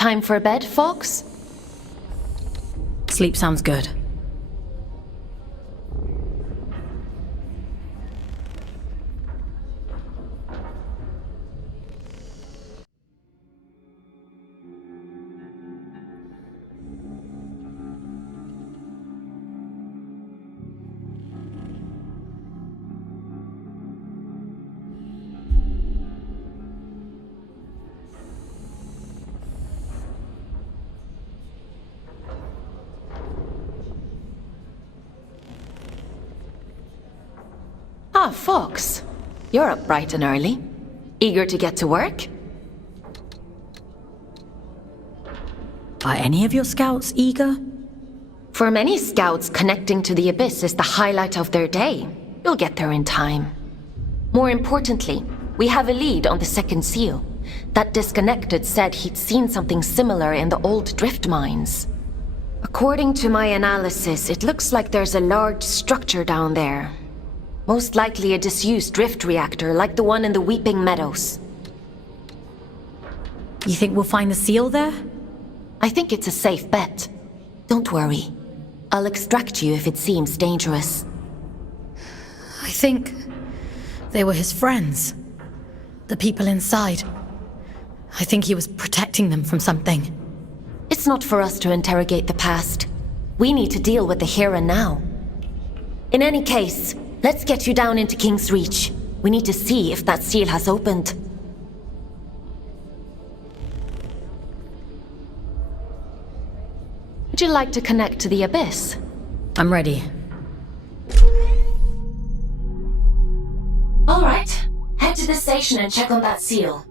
Time for bed, Fox? Sleep sounds good. Ah, Fox. You're up bright and early. Eager to get to work? Are any of your scouts eager? For many scouts, connecting to the Abyss is the highlight of their day. You'll get there in time. More importantly, we have a lead on the second seal. That disconnected said he'd seen something similar in the old drift mines. According to my analysis, it looks like there's a large structure down there. Most likely a disused drift reactor like the one in the Weeping Meadows. You think we'll find the seal there? I think it's a safe bet. Don't worry. I'll extract you if it seems dangerous. I think they were his friends. The people inside. I think he was protecting them from something. It's not for us to interrogate the past. We need to deal with the here and now. In any case, let's get you down into King's Reach. We need to see if that seal has opened. Would you like to connect to the Abyss? I'm ready. All right. Head to the station and check on that seal.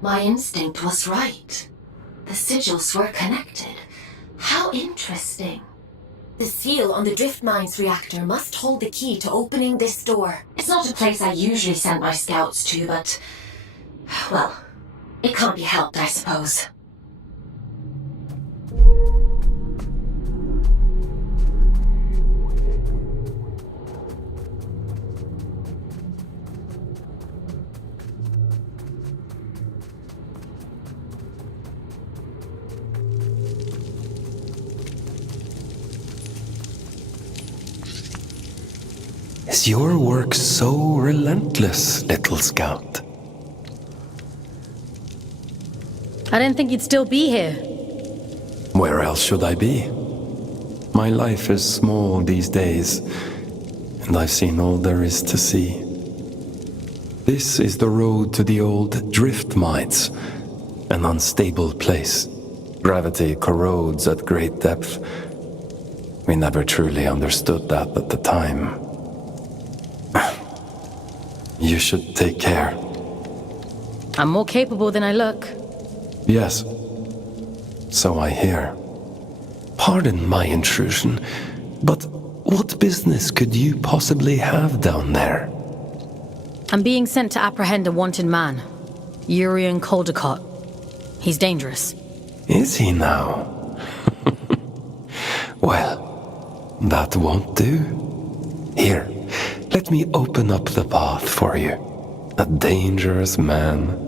My instinct was right. The sigils were connected. How interesting. The seal on the drift mines reactor must hold the key to opening this door. It's not a place I usually send my scouts to, but... well, it can't be helped, I suppose. Is your work so relentless, little scout? I didn't think you'd still be here. Where else should I be? My life is small these days, and I've seen all there is to see. This is the road to the old drift mines, an unstable place. Gravity corrodes at great depth. We never truly understood that at the time. You should take care. I'm more capable than I look. Yes, so I hear. Pardon my intrusion, but what business could you possibly have down there? I'm being sent to apprehend a wanted man. Urian Caldecott. He's dangerous. Is he now? Well, that won't do. Here, let me open up the path for you. A dangerous man.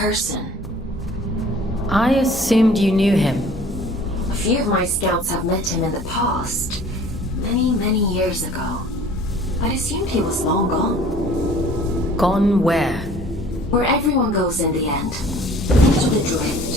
person. I assumed you knew him. A few of my scouts have met him in the past. Many, many years ago. I'd assumed he was long gone. Gone where? Where everyone goes in the end. Into the drift.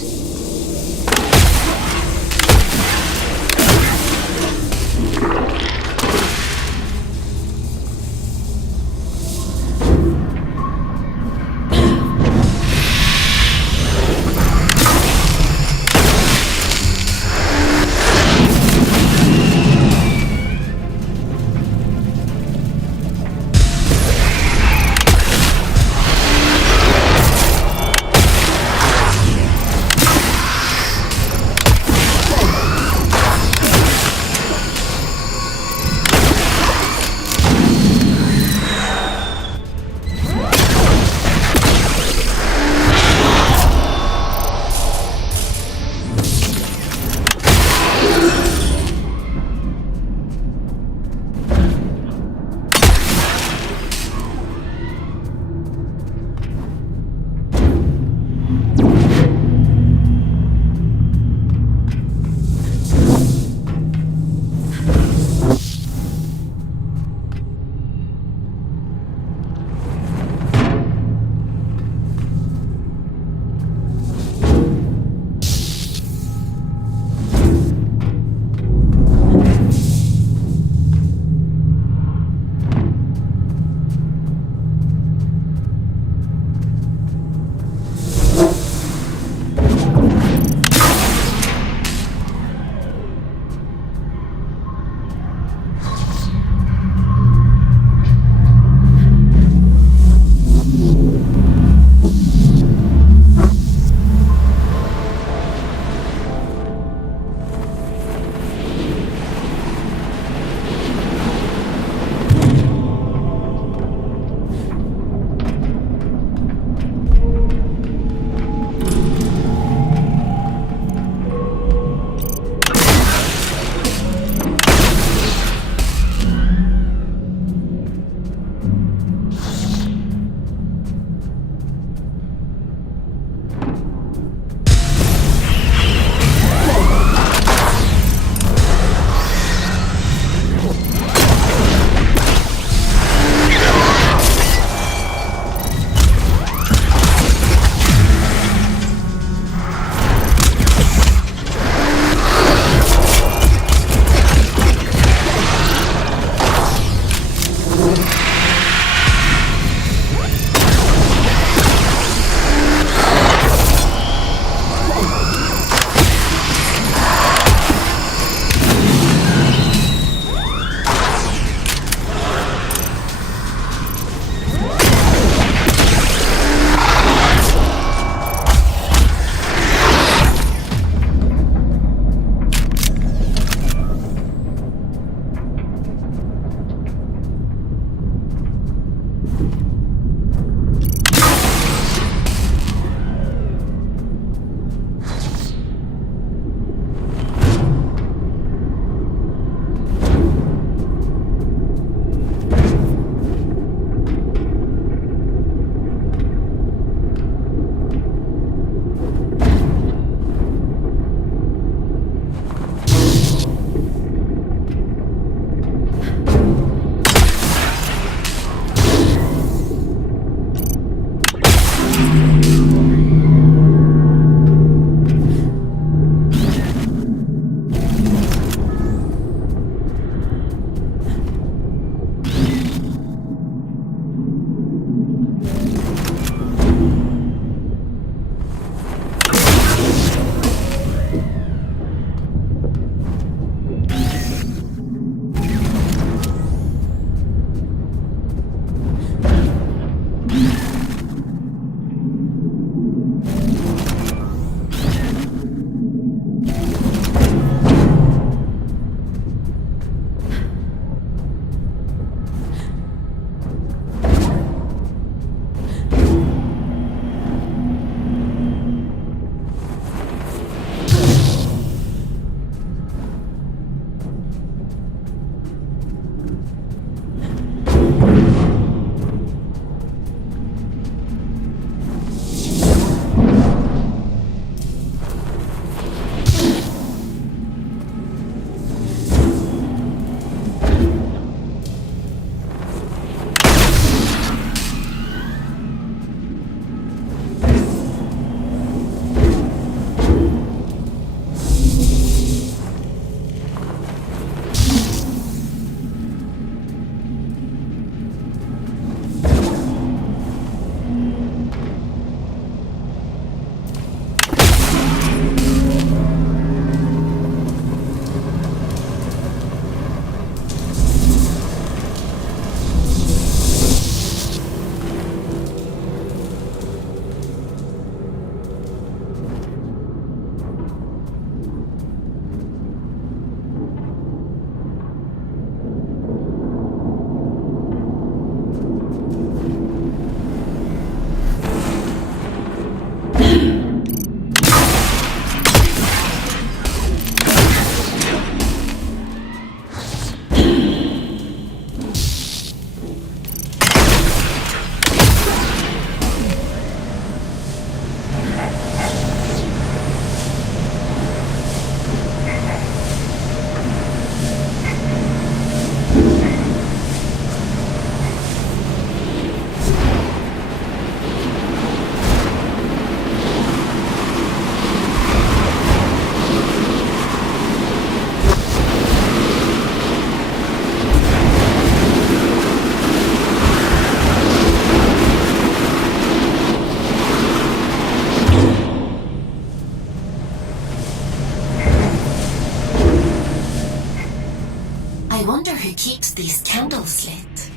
I wonder who keeps these candles lit.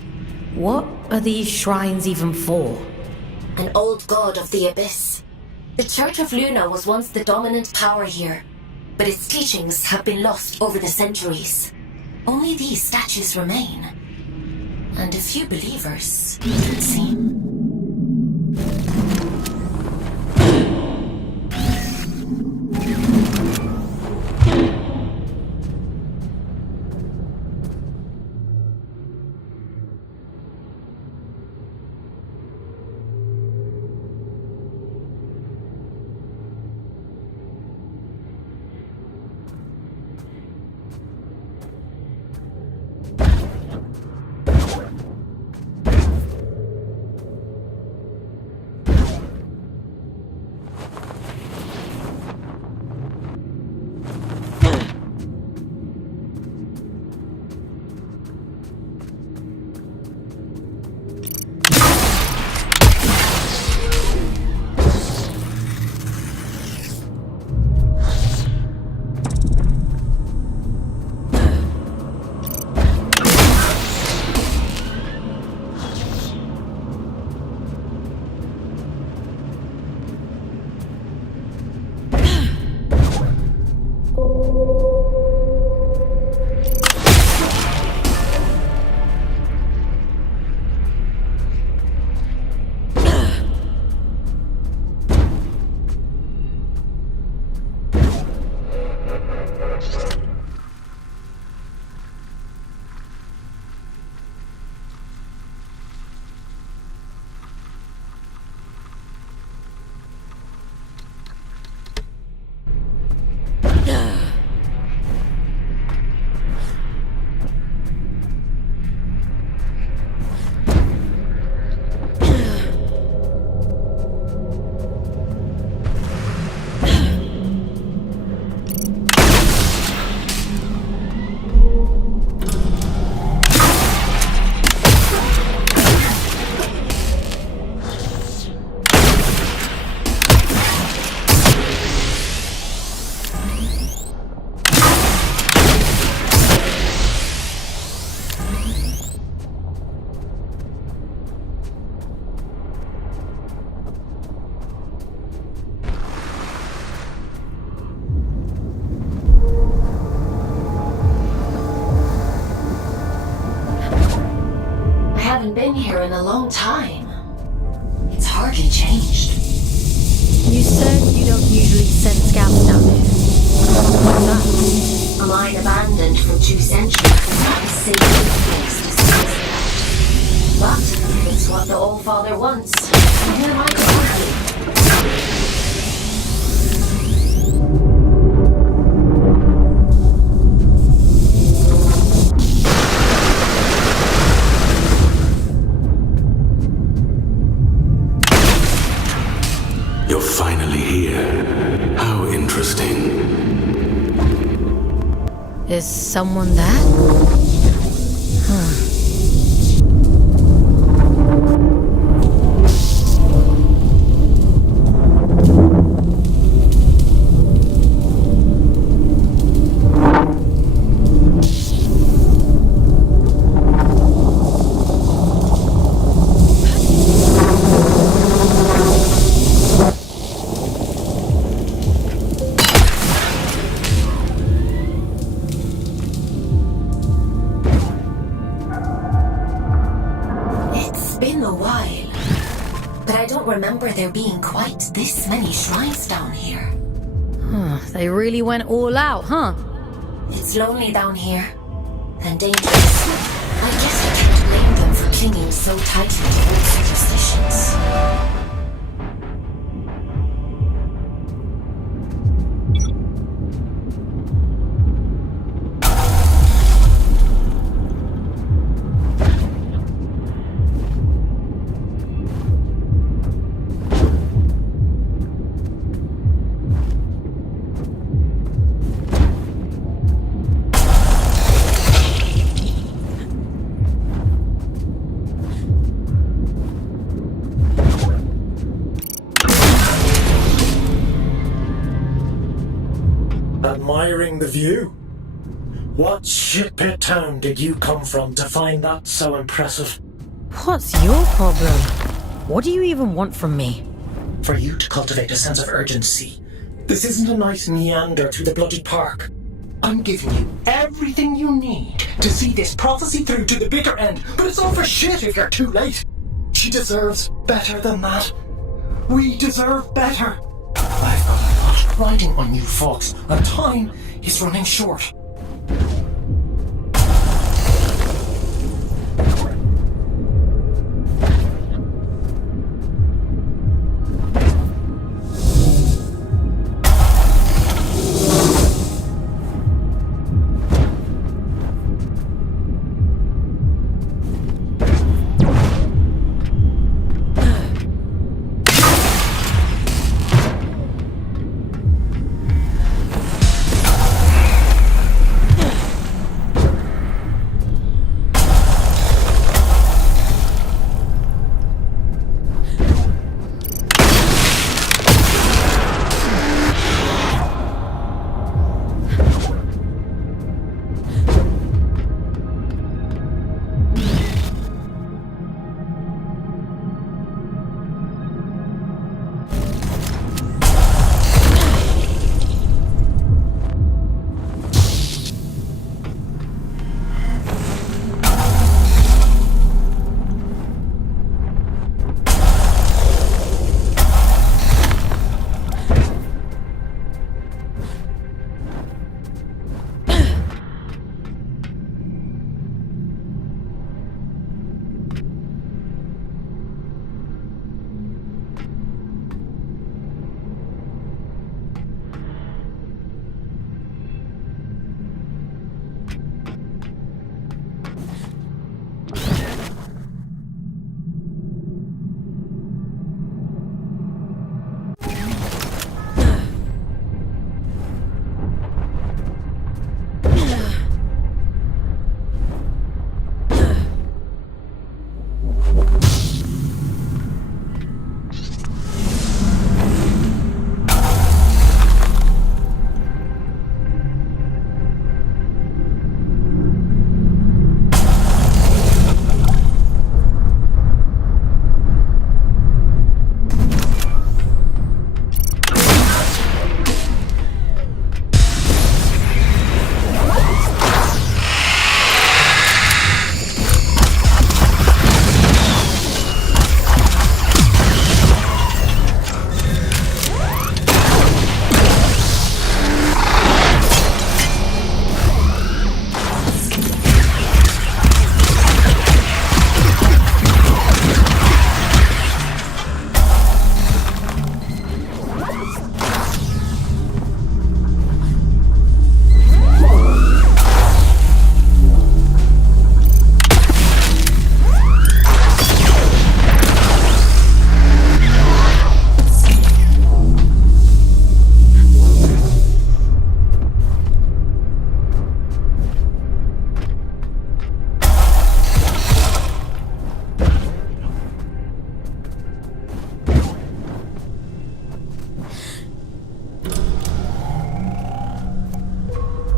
What are these shrines even for? An old god of the abyss. The Church of Luna was once the dominant power here, but its teachings have been lost over the centuries. Only these statues remain. And a few believers, it would seem. Been here in a long time. It's hardly changed. You said you don't usually send scouts down here. What's that? A mine abandoned for 2 centuries. Not a safe place to send scouts. But it's what the All-Father wants. And who am I to argue? You're finally here. How interesting. Is someone there? Huh. Remember there being quite this many shrines down here. Huh, they really went all out, huh? It's lonely down here. And dangerous. I guess I can't blame them for clinging so tightly to old superstitions. Admiring the view? What shitpit town did you come from to find that so impressive? What's your problem? What do you even want from me? For you to cultivate a sense of urgency. This isn't a nice meander through the bloody park. I'm giving you everything you need to see this prophecy through to the bitter end, but it's all for shit if you're too late. She deserves better than that. We deserve better. I've got a lot riding on you folks, and time is running short.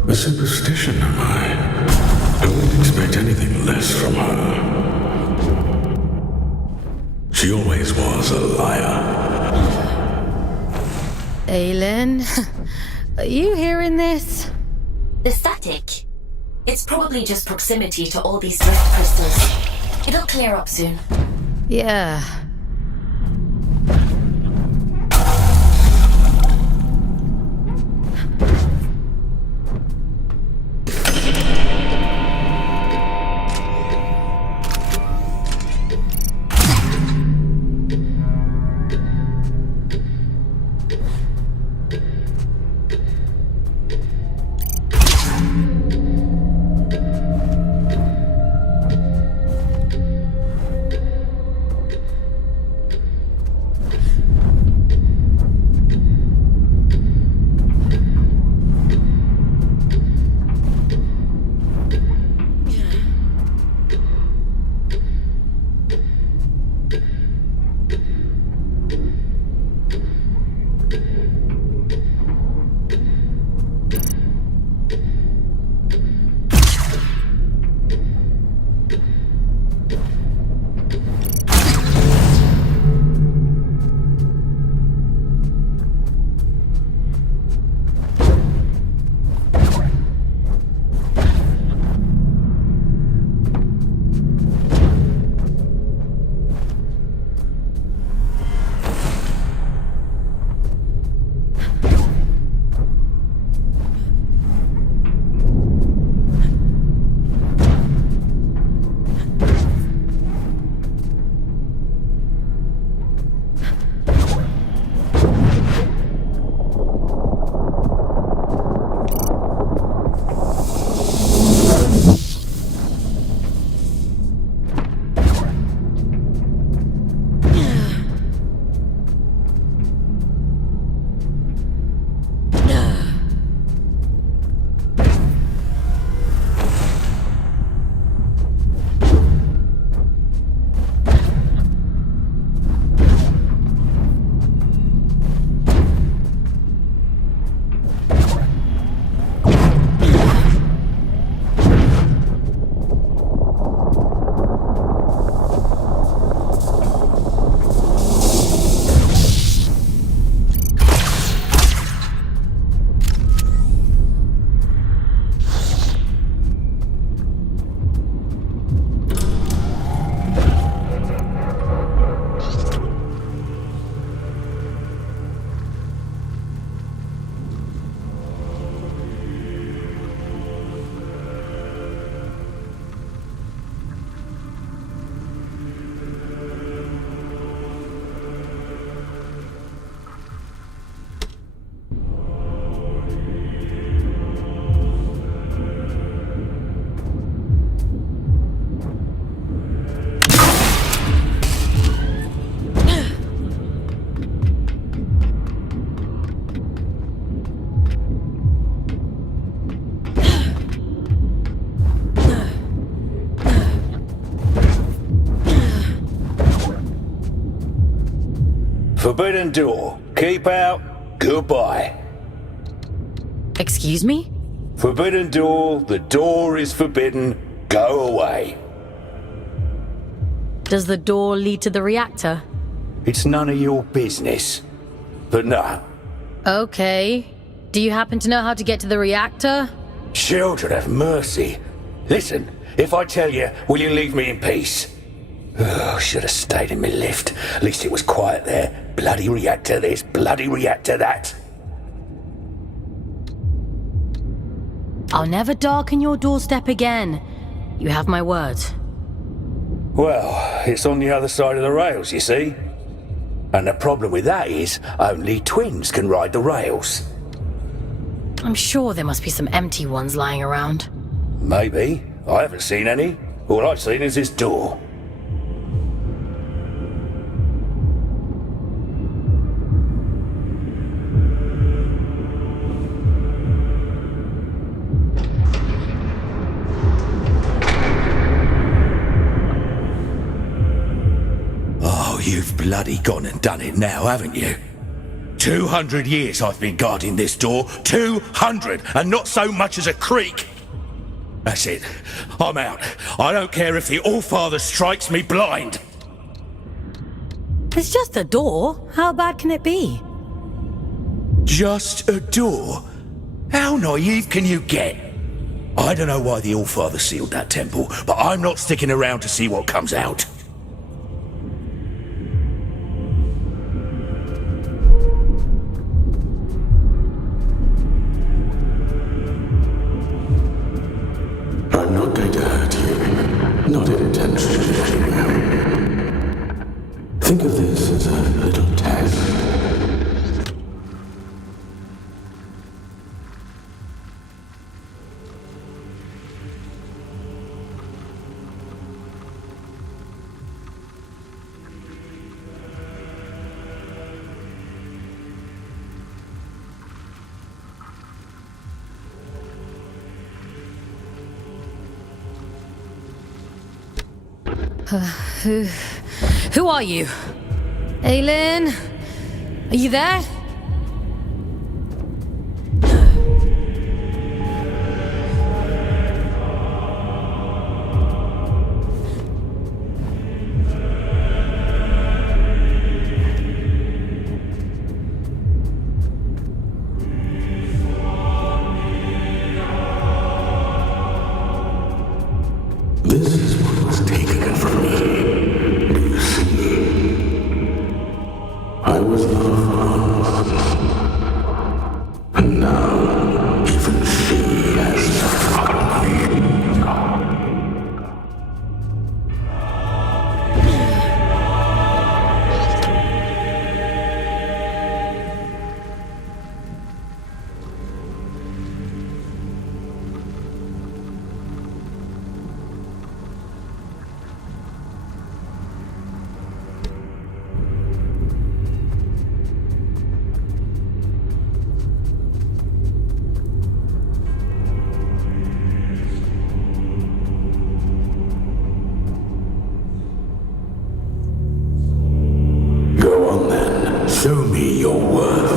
A superstition, am I? I wouldn't expect anything less from her. She always was a liar. Aylin, are you hearing this? The static. It's probably just proximity to all these drift crystals. It'll clear up soon. Yeah. Forbidden door. Keep out. Goodbye. Excuse me? Forbidden door. The door is forbidden. Go away. Does the door lead to the reactor? It's none of your business. But no. Okay. Do you happen to know how to get to the reactor? Children have mercy. Listen, if I tell you, will you leave me in peace? Oh, should have stayed in my lift. At least it was quiet there. Bloody reactor this, bloody reactor that. I'll never darken your doorstep again. You have my word. Well, it's on the other side of the rails, you see. And the problem with that is, only twins can ride the rails. I'm sure there must be some empty ones lying around. Maybe. I haven't seen any. All I've seen is this door. Oh, you've bloody gone and done it now, haven't you? 200 years I've been guarding this door. 200! And not so much as a creak! That's it. I'm out. I don't care if the Allfather strikes me blind. It's just a door. How bad can it be? Just a door? How naive can you get? I don't know why the Allfather sealed that temple, but I'm not sticking around to see what comes out. I'm not going to hurt you. Not intentionally, anyway. Think of this as a little test. Who are you? Aylin? Are you there? This is what was taken from me. Do you see? I was loved once. And now, even she has forgotten me. Go on then. Show me your worth.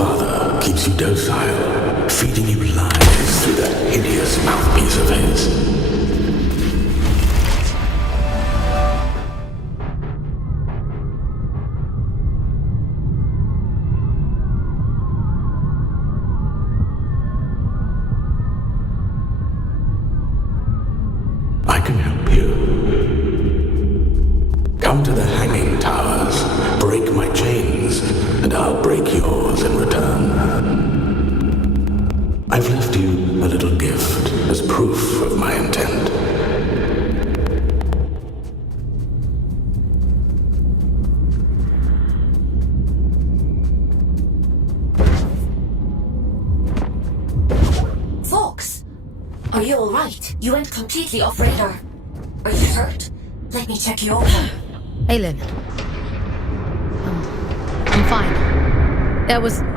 father keeps you docile, feeding you lies through that hideous mouthpiece of his. I can help you. Come to the hanging towers, break my chains, and I'll break yours in return. I've left you a little gift as proof of my intent. Fox! Are you alright? You went completely off radar. Are you hurt? Let me check you over. Aylin. I'm fine.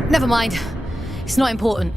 Never mind. It's not important.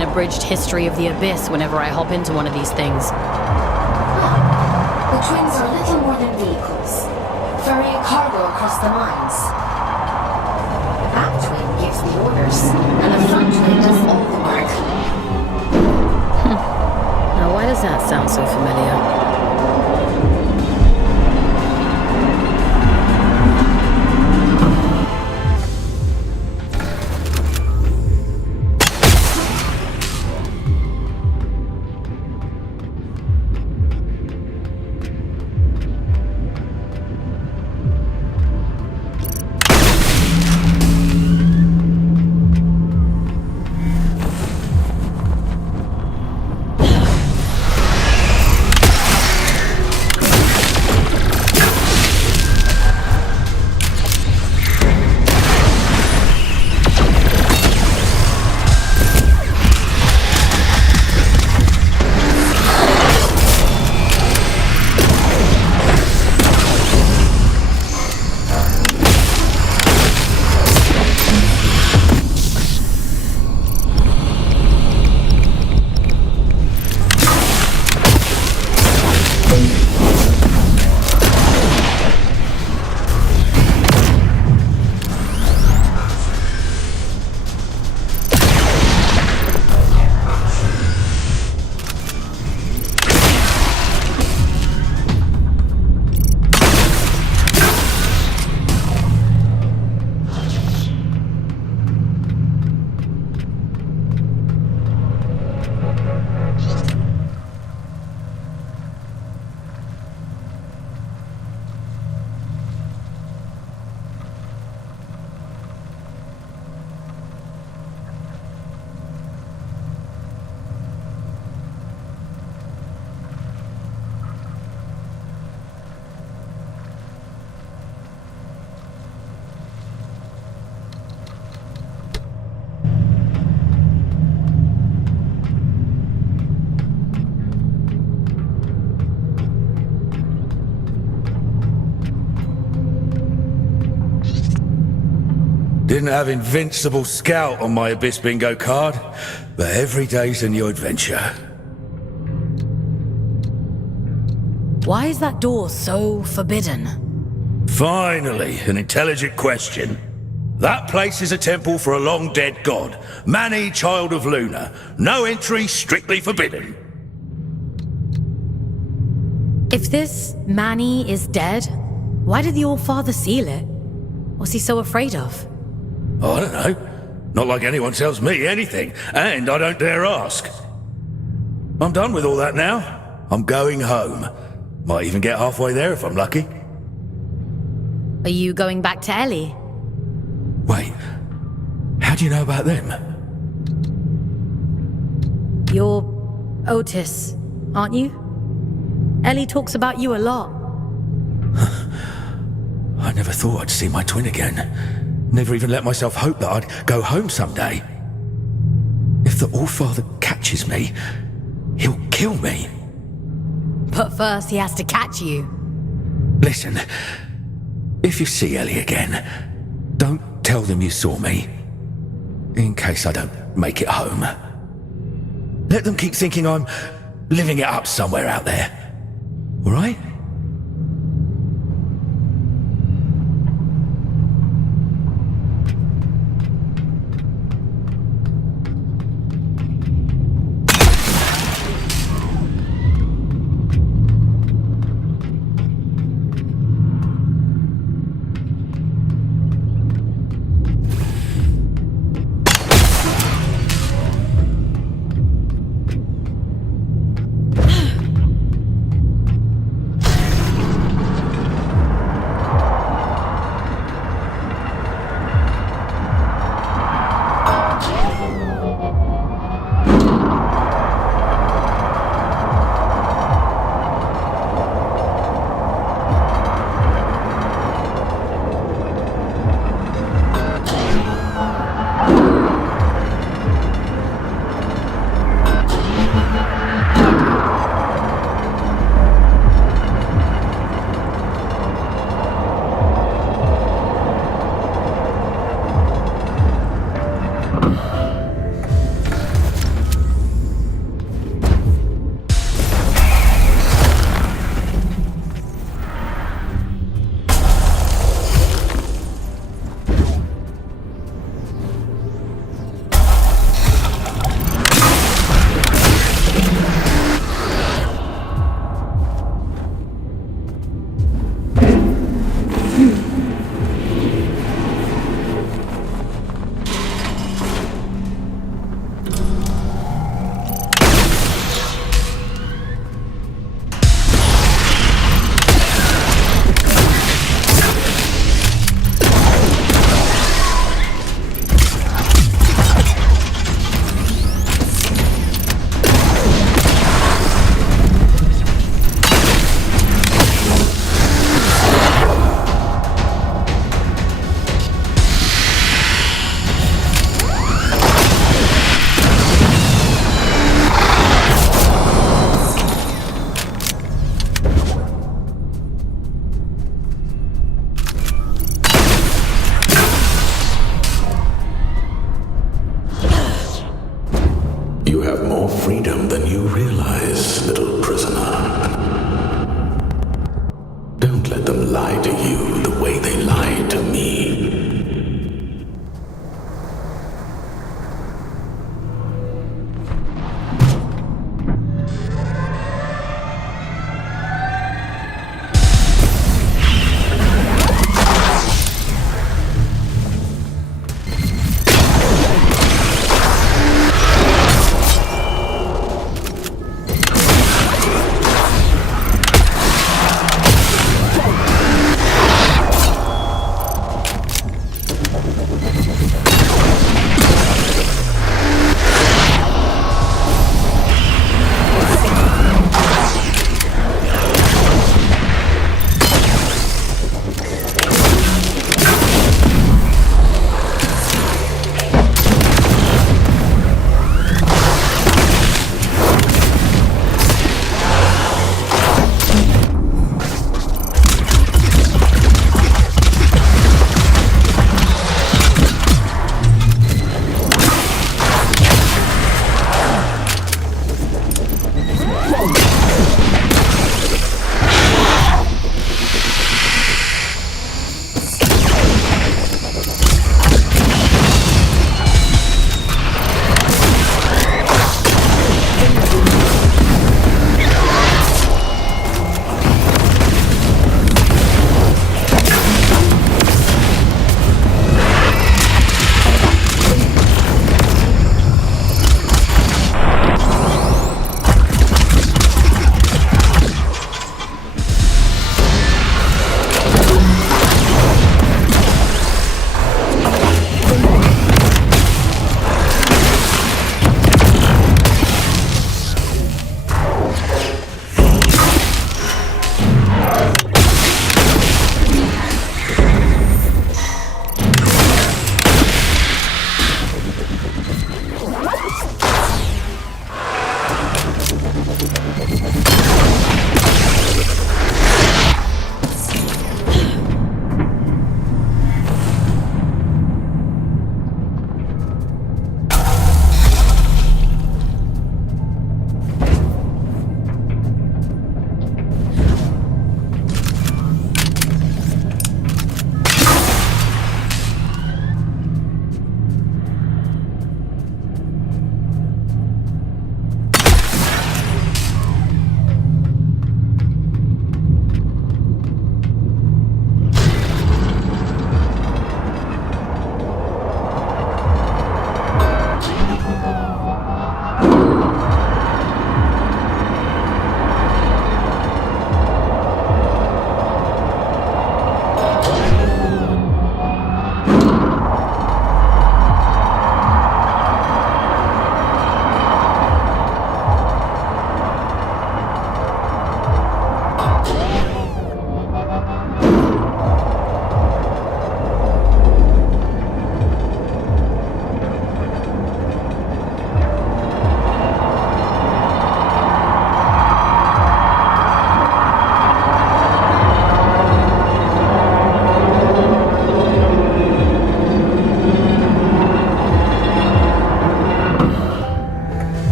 Abridged history of the Abyss whenever I hop into one of these things. The twins are little more than vehicles, ferrying cargo across the mines. The back twin gives the orders, and the front twin does all the work. Now why does that sound so familiar? Didn't have Invincible Scout on my Abyss bingo card, but every day's a new adventure. Why is that door so forbidden? Finally, an intelligent question. That place is a temple for a long-dead god, Mani, child of Luna. No entry, strictly forbidden. If this Mani is dead, Why did the All-Father seal it? What's he so afraid of? I don't know. Not like anyone tells me anything, and I don't dare ask. I'm done with all that now. I'm going home. Might even get halfway there if I'm lucky. Are you going back to Ellie? Wait, how do you know about them? You're Otis, aren't you? Ellie talks about you a lot. I never thought I'd see my twin again. Never even let myself hope that I'd go home someday. If the All-Father catches me, he'll kill me. But first he has to catch you. Listen, if you see Ellie again, don't tell them you saw me. In case I don't make it home. Let them keep thinking I'm living it up somewhere out there. All right?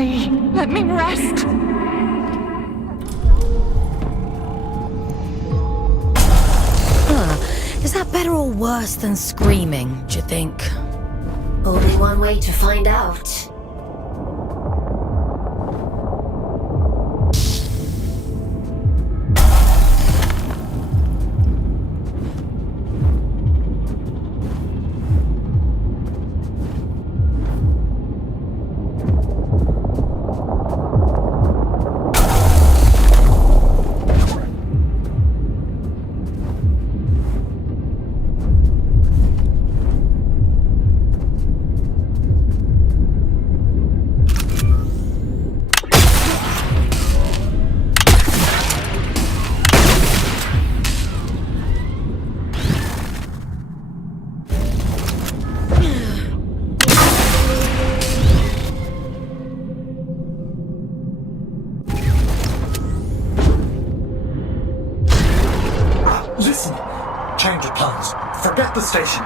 away. Let me rest. Is that better or worse than screaming, do you think? Only one way to find out. Listen, change of plans. Forget the station.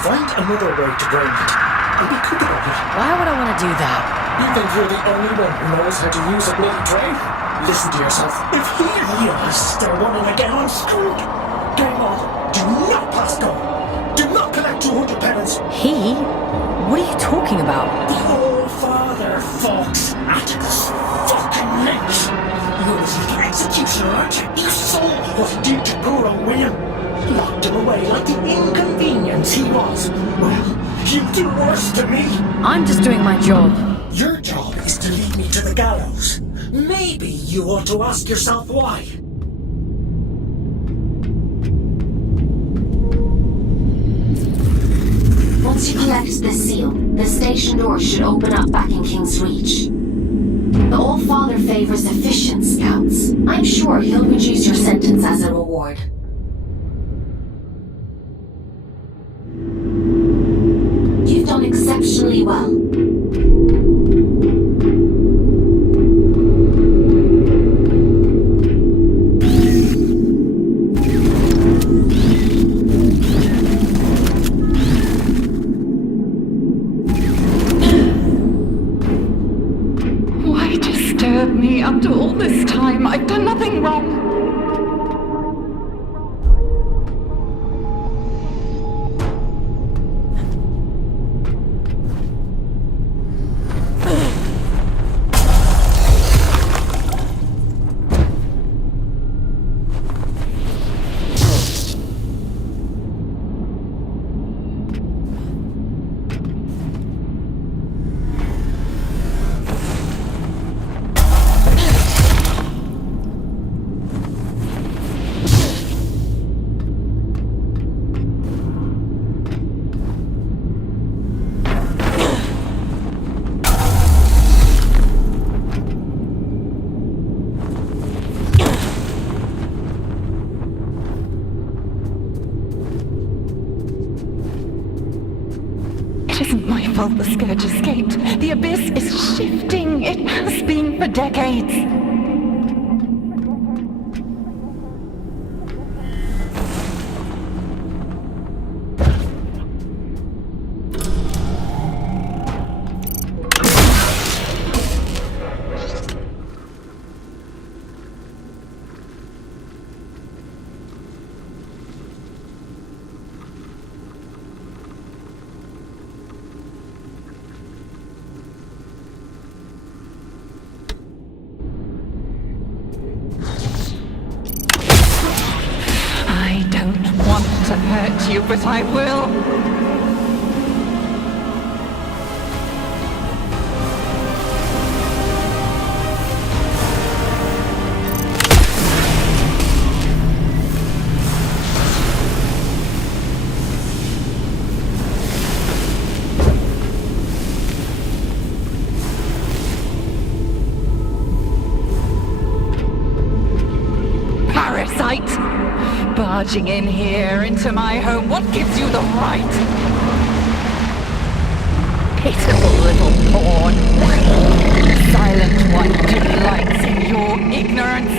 Find another way to drain it. And be quick about it. Why would I want to do that? You think you're the only one who knows how to use a bloody train? Listen to yourself. If he realizes they're running again, I'm screwed. Game on. Do not pass go. Do not collect 200 penance. He? What are you talking about? The old father, folks. Atticus fucking Lynch. You're his little executioner, aren't you? You saw what he did to poor old William. Locked him away like the inconvenience he was. Well, you do worse to me. I'm just doing my job. Your job is to lead me to the gallows. Maybe you ought to ask yourself why. Once you collect this seal, the station door should open up back in King's Reach. The Old Father favors efficient scouts. I'm sure he'll reduce your sentence as a reward. You've done exceptionally well. Why disturb me after all this time? I've done nothing wrong. It isn't my fault the Scourge escaped. The Abyss is shifting. It has been for decades. I don't want to hurt you, but I will. Parasite! Barging in here into my home, what gives you the right? Pitiful little pawn. The silent one delights in your ignorance.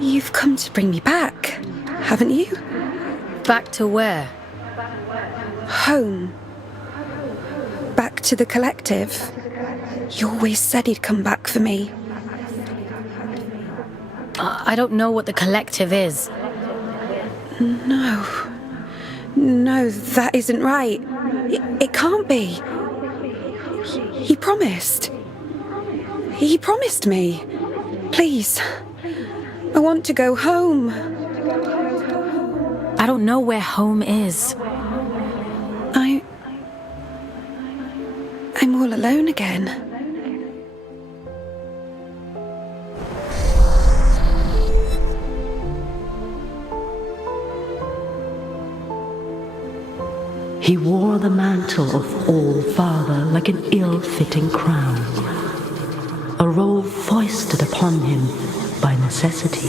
You've come to bring me back, haven't you? Back to where? Home. Back to the collective. You always said he'd come back for me. I don't know what the collective is. No, that isn't right. It can't be. He promised. He promised me. Please. I want to go home. I don't know where home is. I'm all alone again. He wore the mantle of All-Father like an ill-fitting crown, a role foisted upon him by necessity.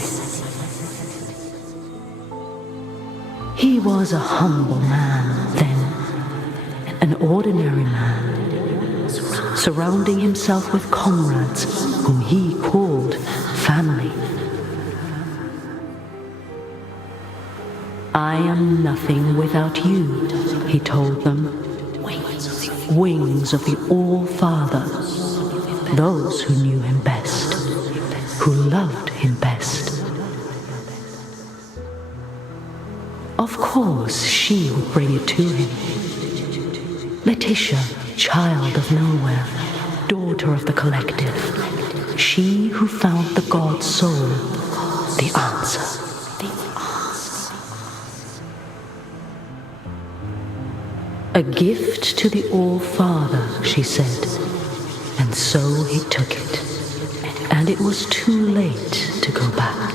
He was a humble man then, an ordinary man, surrounding himself with comrades whom he called family. I am nothing without you, he told them. Wings of the All-Father, those who knew him best, who loved him best. Of course, she would bring it to him. Letitia, child of nowhere, daughter of the collective, she who found the God soul, the answer. A gift to the All-Father, she said, and so he took it, and it was too late to go back.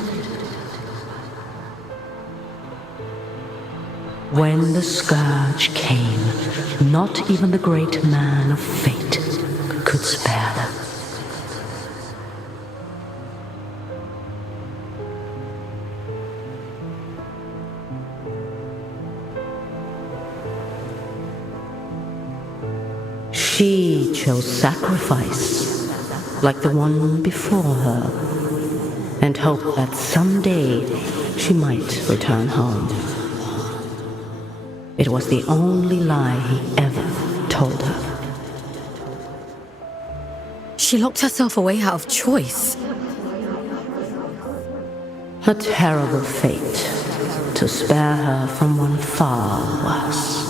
When the scourge came, not even the great man of fate could spare them. She chose sacrifice, like the one before her, and hoped that someday she might return home. It was the only lie he ever told her. She locked herself away out of choice. A terrible fate to spare her from one far worse.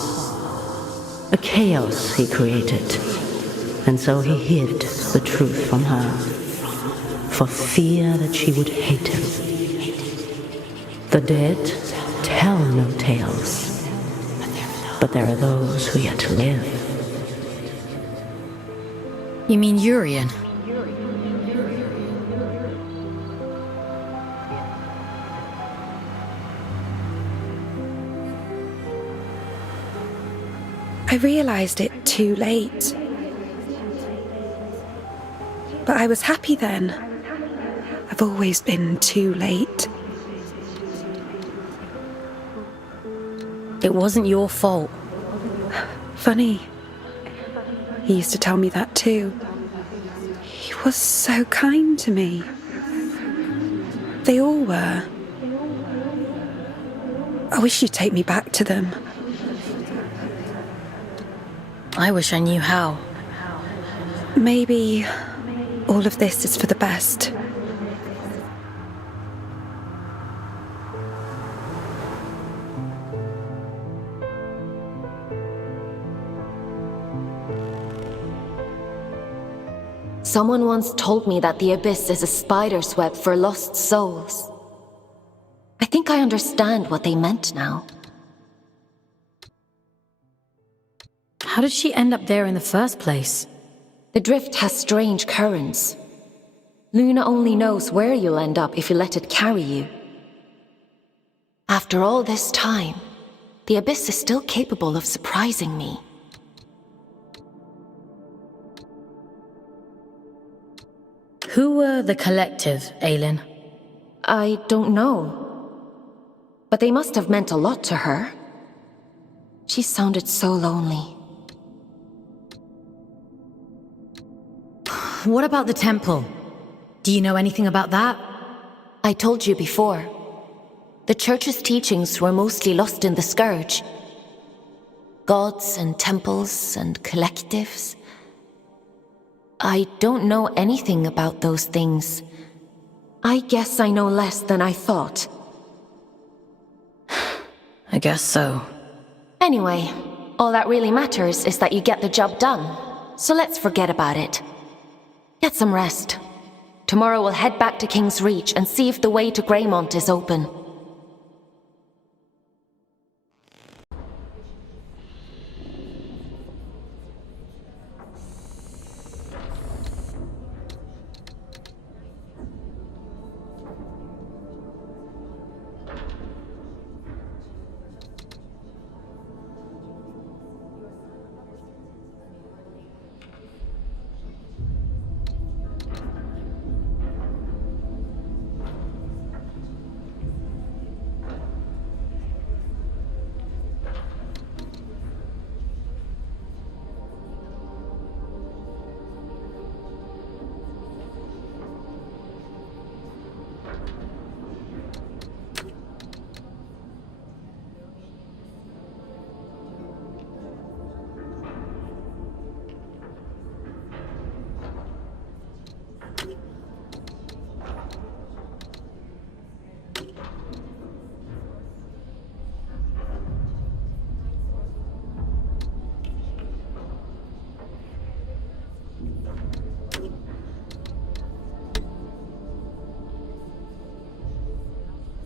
A chaos he created, and so he hid the truth from her, for fear that she would hate him. The dead tell no tales, but there are those who yet live. You mean Urian? I realized it too late. But I was happy then. I've always been too late. It wasn't your fault. Funny. He used to tell me that too. He was so kind to me. They all were. I wish you'd take me back to them. I wish I knew how. Maybe all of this is for the best. Someone once told me that the Abyss is a spider's web for lost souls. I think I understand what they meant now. How did she end up there in the first place? The drift has strange currents. Luna only knows where you'll end up if you let it carry you. After all this time, the Abyss is still capable of surprising me. Who were the collective, Aylin? I don't know. But they must have meant a lot to her. She sounded so lonely. What about the temple? Do you know anything about that? I told you before. The Church's teachings were mostly lost in the Scourge. Gods and temples and collectives. I don't know anything about those things. I guess I know less than I thought. I guess so. Anyway, all that really matters is that you get the job done. So let's forget about it. Get some rest. Tomorrow we'll head back to King's Reach and see if the way to Greymont is open.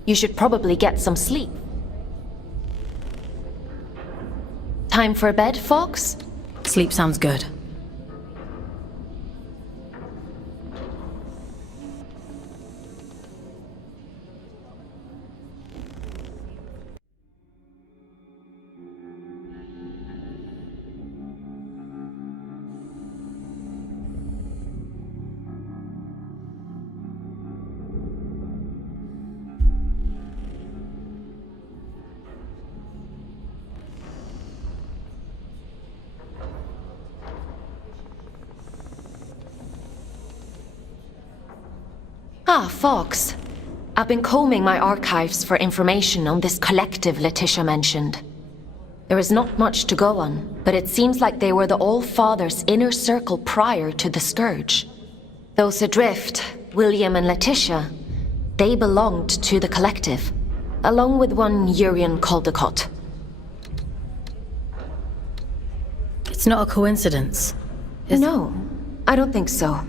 You should probably get some sleep. Time for bed, Fox? Sleep sounds good. Ah, Fox. I've been combing my archives for information on this collective Letitia mentioned. There is not much to go on, but it seems like they were the All-Father's inner circle prior to the Scourge. Those adrift, William and Letitia, they belonged to the collective, along with one Urian Caldecott. It's not a coincidence. No, I don't think so.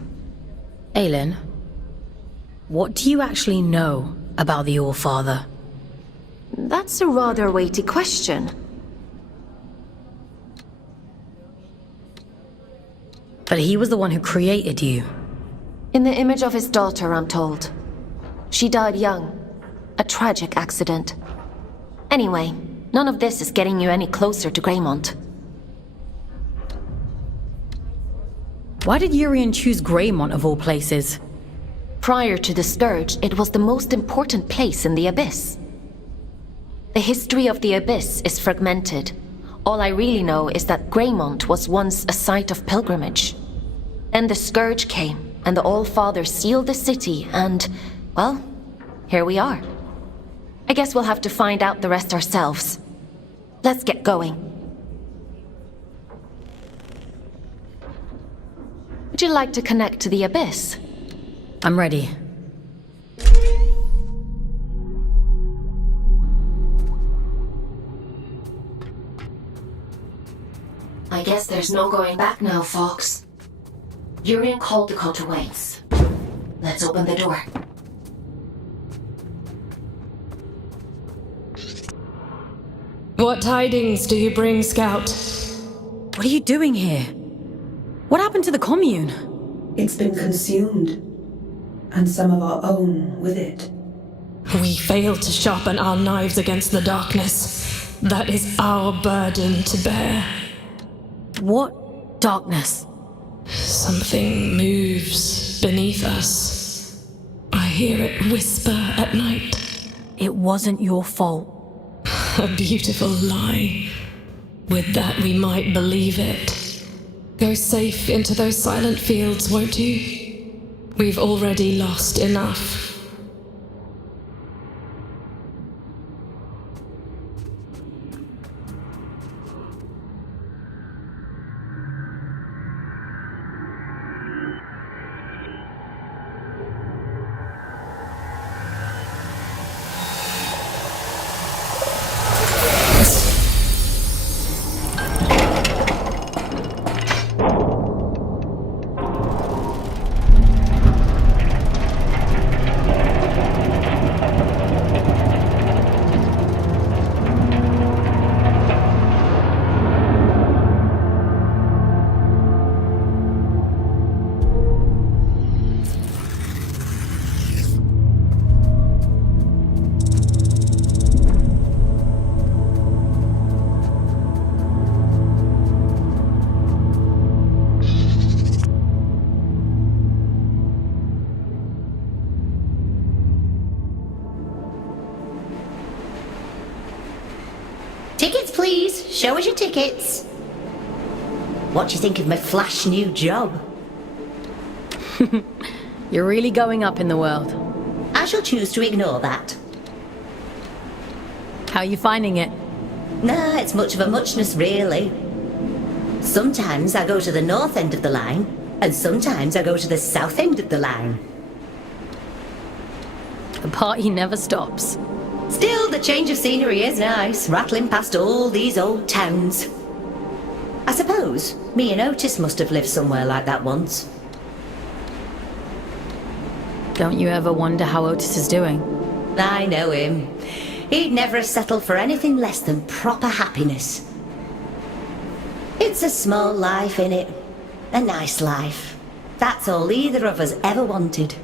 Aylin, what do you actually know about the All-Father? That's a rather weighty question. But he was the one who created you. In the image of his daughter, I'm told. She died young. A tragic accident. Anyway, none of this is getting you any closer to Greymont. Why did Urian choose Greymont of all places? Prior to the Scourge, it was the most important place in the Abyss. The history of the Abyss is fragmented. All I really know is that Greymont was once a site of pilgrimage. Then the Scourge came, and the All-Father sealed the city, and, well, here we are. I guess we'll have to find out the rest ourselves. Let's get going. Would you like to connect to the Abyss? I'm ready. I guess there's no going back now, Fox. Urian Caldecott awaits. Let's open the door. What tidings do you bring, Scout? What are you doing here? What happened to the commune? It's been consumed, and some of our own with it. We failed to sharpen our knives against the darkness. That is our burden to bear. What darkness? Something moves beneath us. I hear it whisper at night. It wasn't your fault. A beautiful lie. With that we might believe it. Go safe into those silent fields, won't you? We've already lost enough. Tickets, please. Show us your tickets. What do you think of my flash new job? You're really going up in the world. I shall choose to ignore that. How are you finding it? Nah, it's much of a muchness, really. Sometimes I go to the north end of the line, and sometimes I go to the south end of the line. The party never stops. Still, the change of scenery is nice, rattling past all these old towns. I suppose me and Otis must have lived somewhere like that once. Don't you ever wonder how Otis is doing? I know him. He'd never have settled for anything less than proper happiness. It's a small life, innit? A nice life. That's all either of us ever wanted.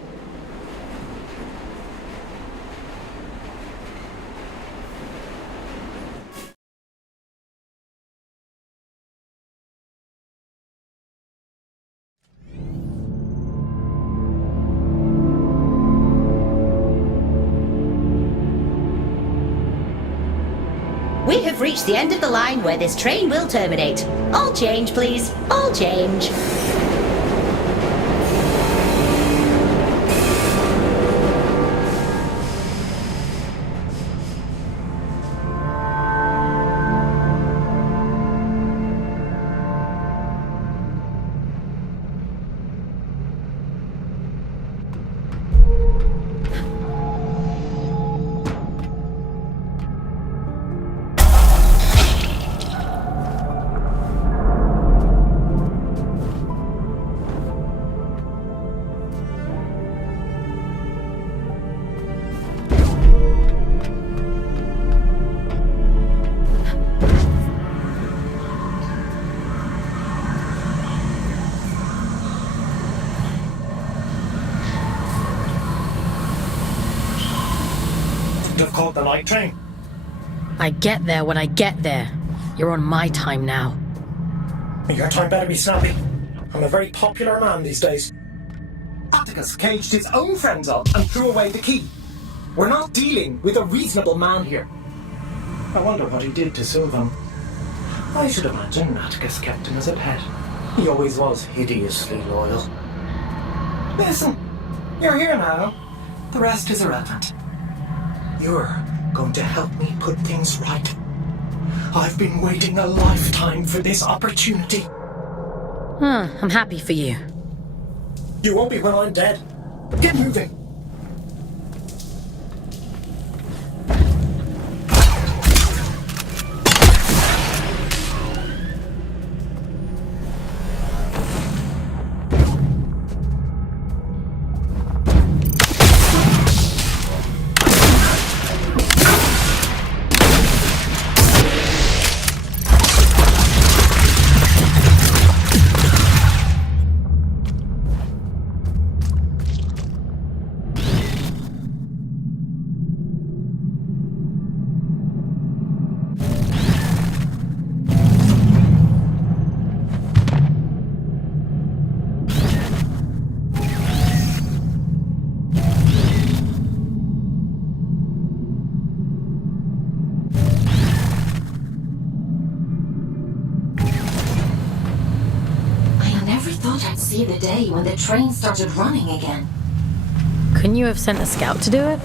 We have reached the end of the line where this train will terminate. All change, please. All change. Have caught the night train. I get there when I get there. You're on my time now. Your time better be snappy. I'm a very popular man these days. Atticus caged his own friends up and threw away the key. We're not dealing with a reasonable man here. I wonder what he did to Sylvan. I should imagine Atticus kept him as a pet. He always was hideously loyal. Listen, you're here now. The rest is irrelevant. You're going to help me put things right. I've been waiting a lifetime for this opportunity. I'm happy for you. You won't be when I'm dead. Get moving. see the day when the train started running again. Couldn't you have sent a scout to do it?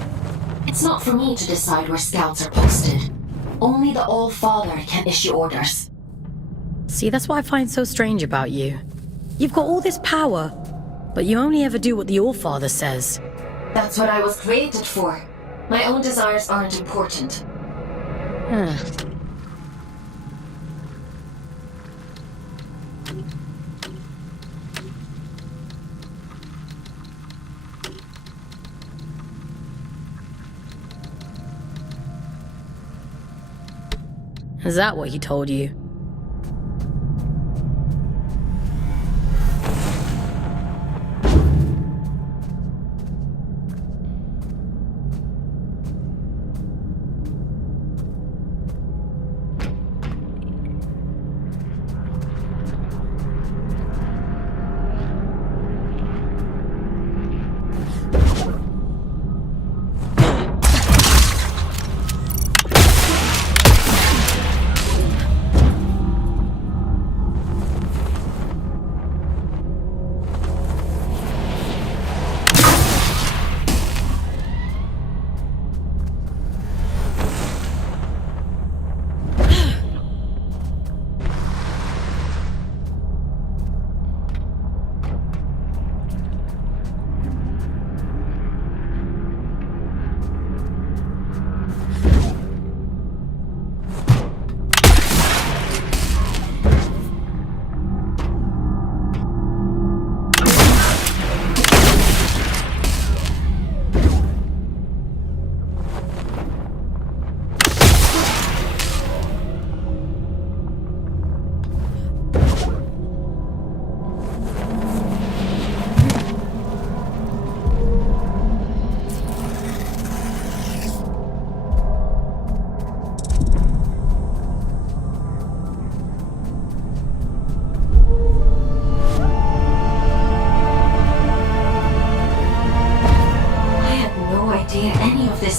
It's not for me to decide where scouts are posted. Only the All-Father can issue orders. See, that's what I find so strange about you. You've got all this power, but you only ever do what the All-Father says. That's what I was created for. My own desires aren't important. Is that what he told you?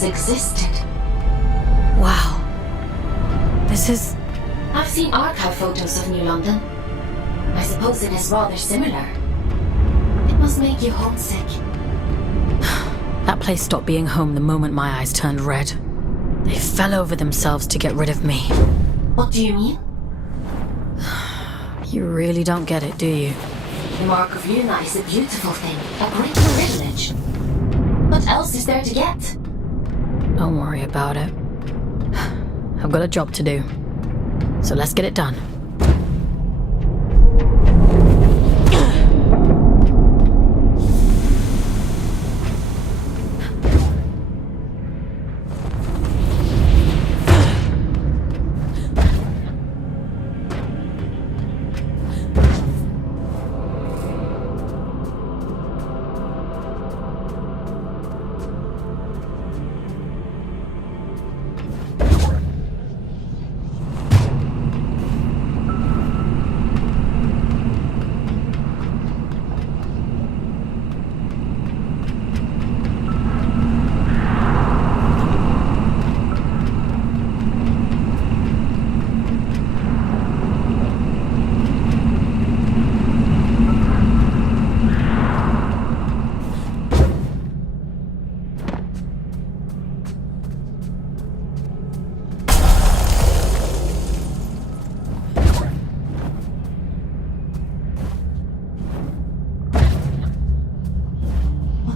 Existed. Wow. This is... I've seen archive photos of New London. I suppose it is rather similar. It must make you homesick. That place stopped being home the moment my eyes turned red. They fell over themselves to get rid of me. What do you mean? You really don't get it, do you? The Mark of Luna is a beautiful thing, a great privilege. What else is there to get? Don't worry about it. I've got a job to do. So let's get it done.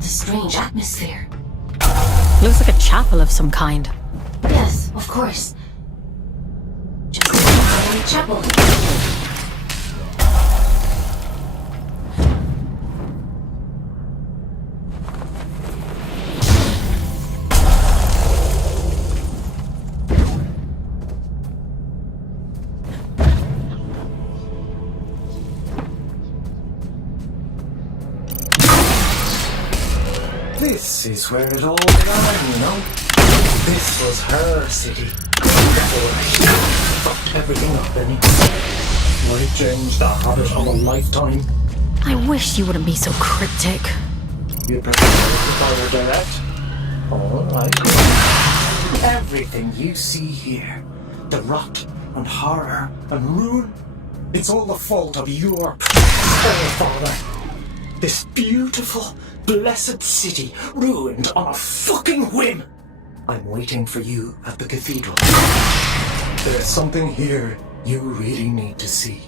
Strange atmosphere. Looks like a chapel of some kind. Yes, of course. Just a chapel. This is where it all began, you know? This was her city. Before she fucked everything up, Benny. Might change the habit of a lifetime. I wish you wouldn't be so cryptic. You prefer if I were direct? Alright. Everything you see here, the rot and horror and ruin, it's all the fault of your father. This beautiful, blessed city ruined on a fucking whim. I'm waiting for you at the cathedral. There's something here you really need to see.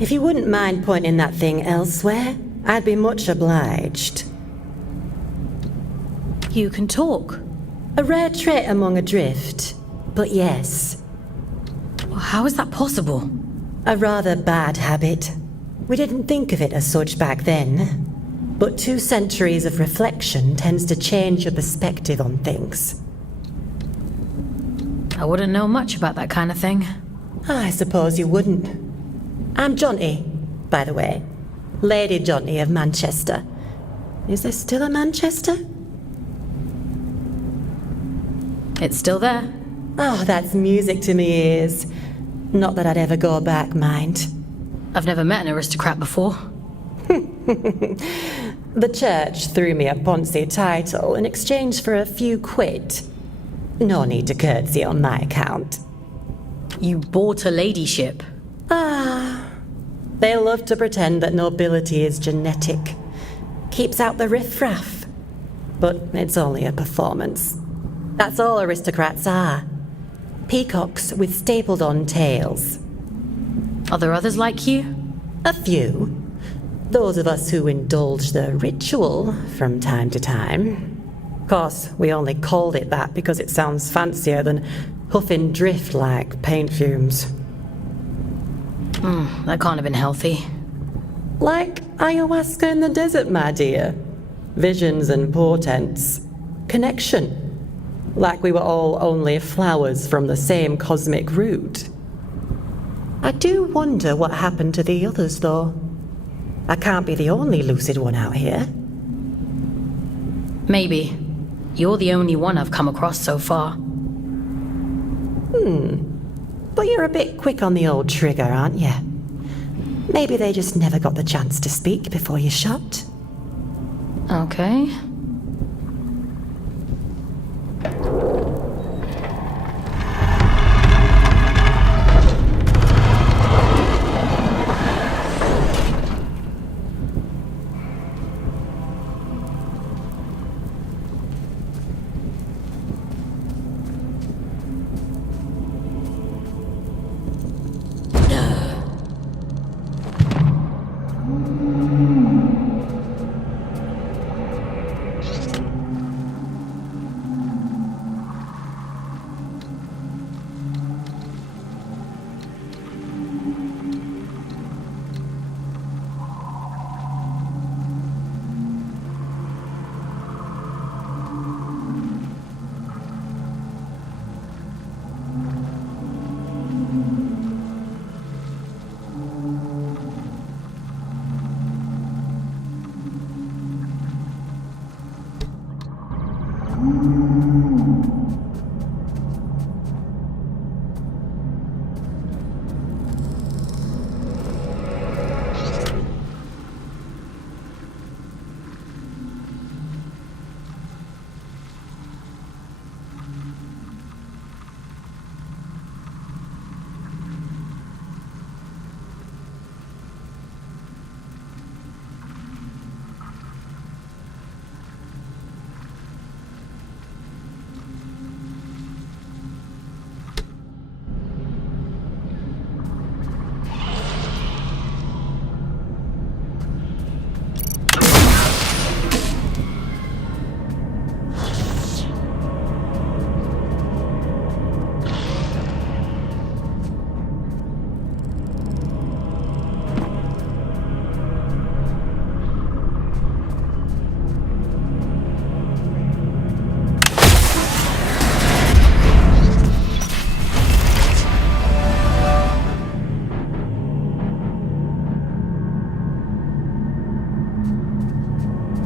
If you wouldn't mind pointing that thing elsewhere, I'd be much obliged. You can talk. A rare trait among a drift, but yes. How is that possible? A rather bad habit. We didn't think of it as such back then. But 2 centuries of reflection tends to change your perspective on things. I wouldn't know much about that kind of thing. I suppose you wouldn't. I'm Jonty, by the way. Lady Jonty of Manchester. Is there still a Manchester? It's still there. Oh, that's music to me ears. Not that I'd ever go back, mind. I've never met an aristocrat before. The church threw me a Ponzi title in exchange for a few quid. No need to curtsy on my account. You bought a ladyship. They love to pretend that nobility is genetic. Keeps out the riffraff. But it's only a performance. That's all aristocrats are. Peacocks with stapled-on tails. Are there others like you? A few. Those of us who indulge the ritual from time to time. Of course, we only called it that because it sounds fancier than huffing drift like paint fumes. That can't have been healthy. Like ayahuasca in the desert, my dear. Visions and portents. Connection. Like we were all only flowers from the same cosmic root. I do wonder what happened to the others, though. I can't be the only lucid one out here. Maybe. You're the only one I've come across so far. But you're a bit quick on the old trigger, aren't you? Maybe they just never got the chance to speak before you shot. Okay.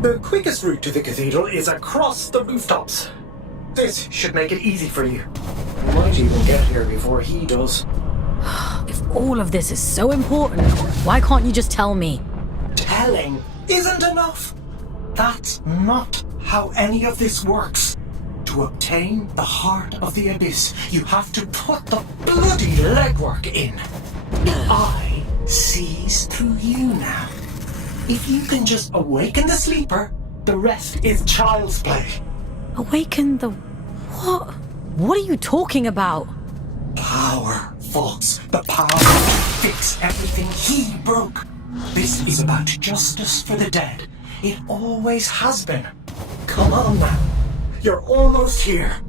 The quickest route to the cathedral is across the rooftops. This should make it easy for you. You might even get here before he does. If all of this is so important, why can't you just tell me? Telling isn't enough. That's not how any of this works. To obtain the heart of the abyss, you have to put the bloody legwork in. I sees through you now. If you can just awaken the sleeper, the rest is child's play. Awaken the... what? What are you talking about? Power, Fox. The power to fix everything he broke. This is about justice for the dead. It always has been. Come on now. You're almost here.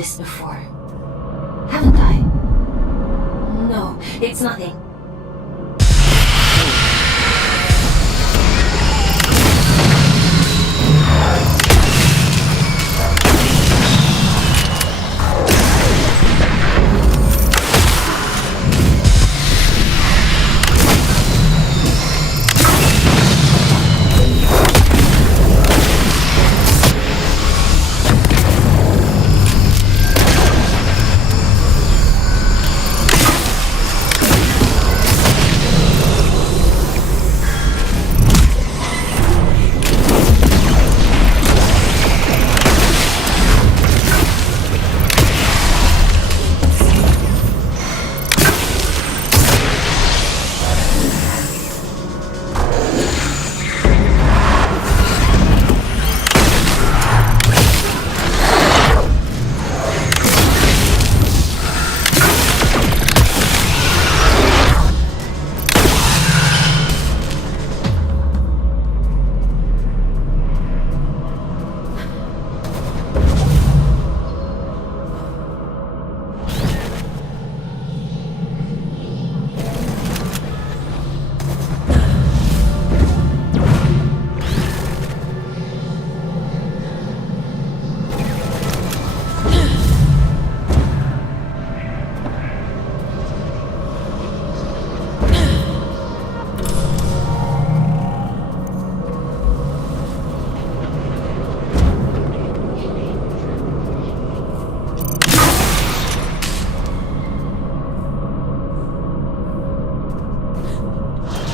this before, haven't I? No, it's nothing.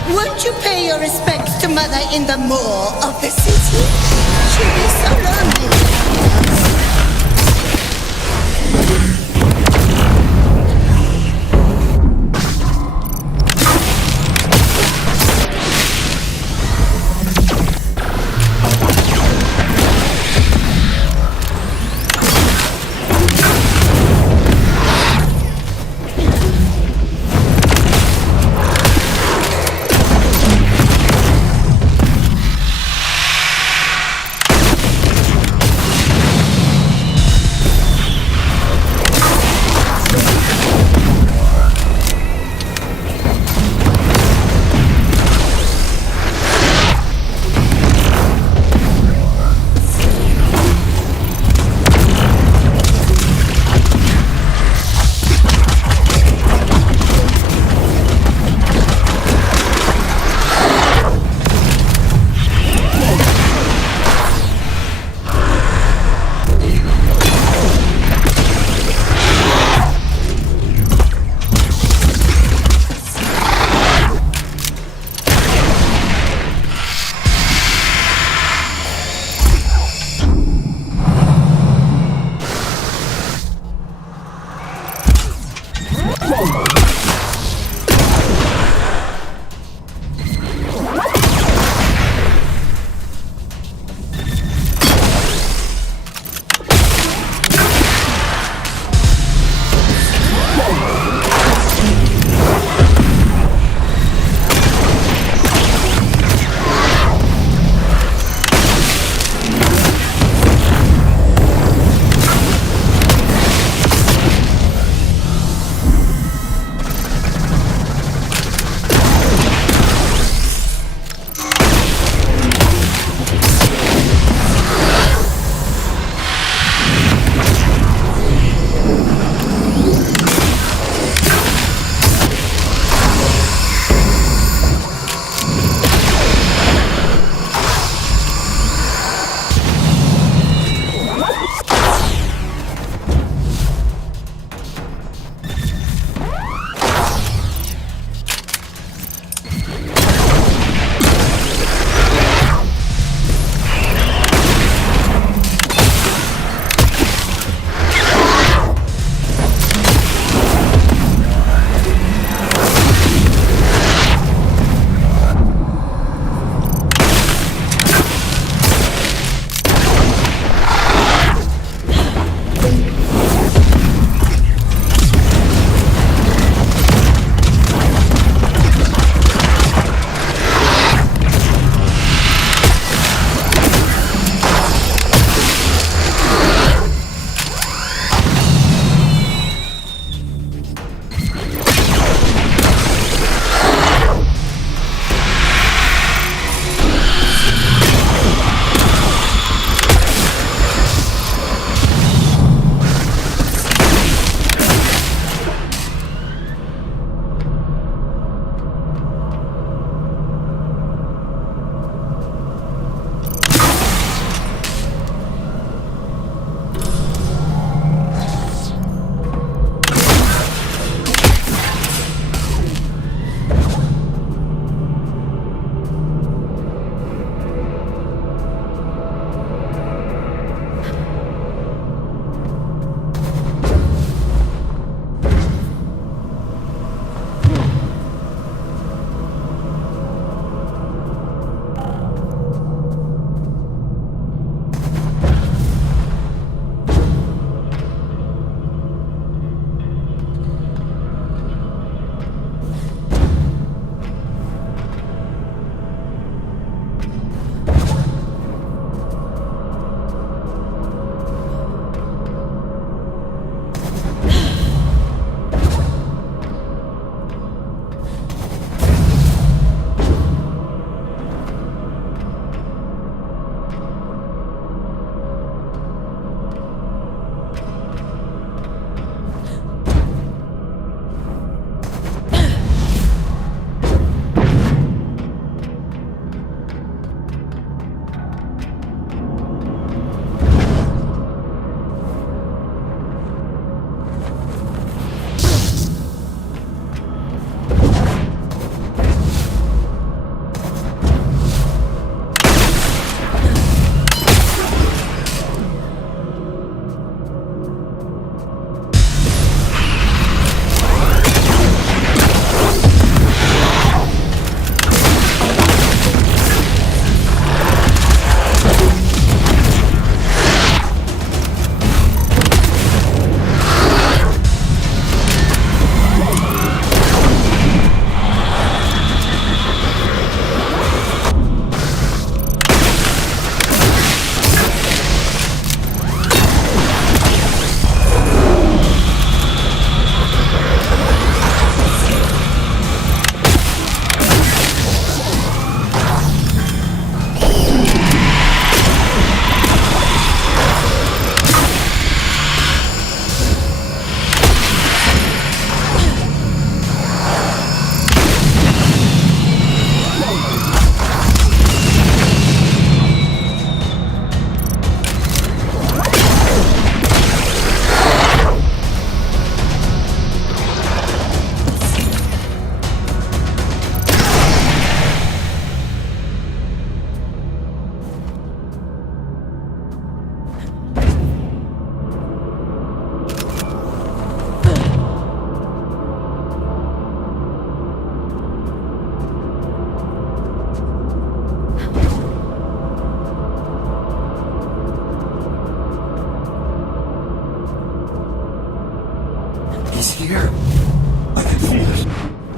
Won't you pay your respects to Mother in the moor of the city? She'll be so lonely.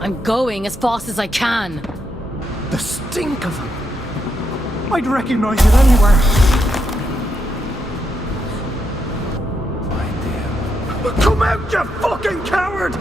I'm going as fast as I can. The stink of them. I'd recognize it anywhere. Come out, you fucking coward!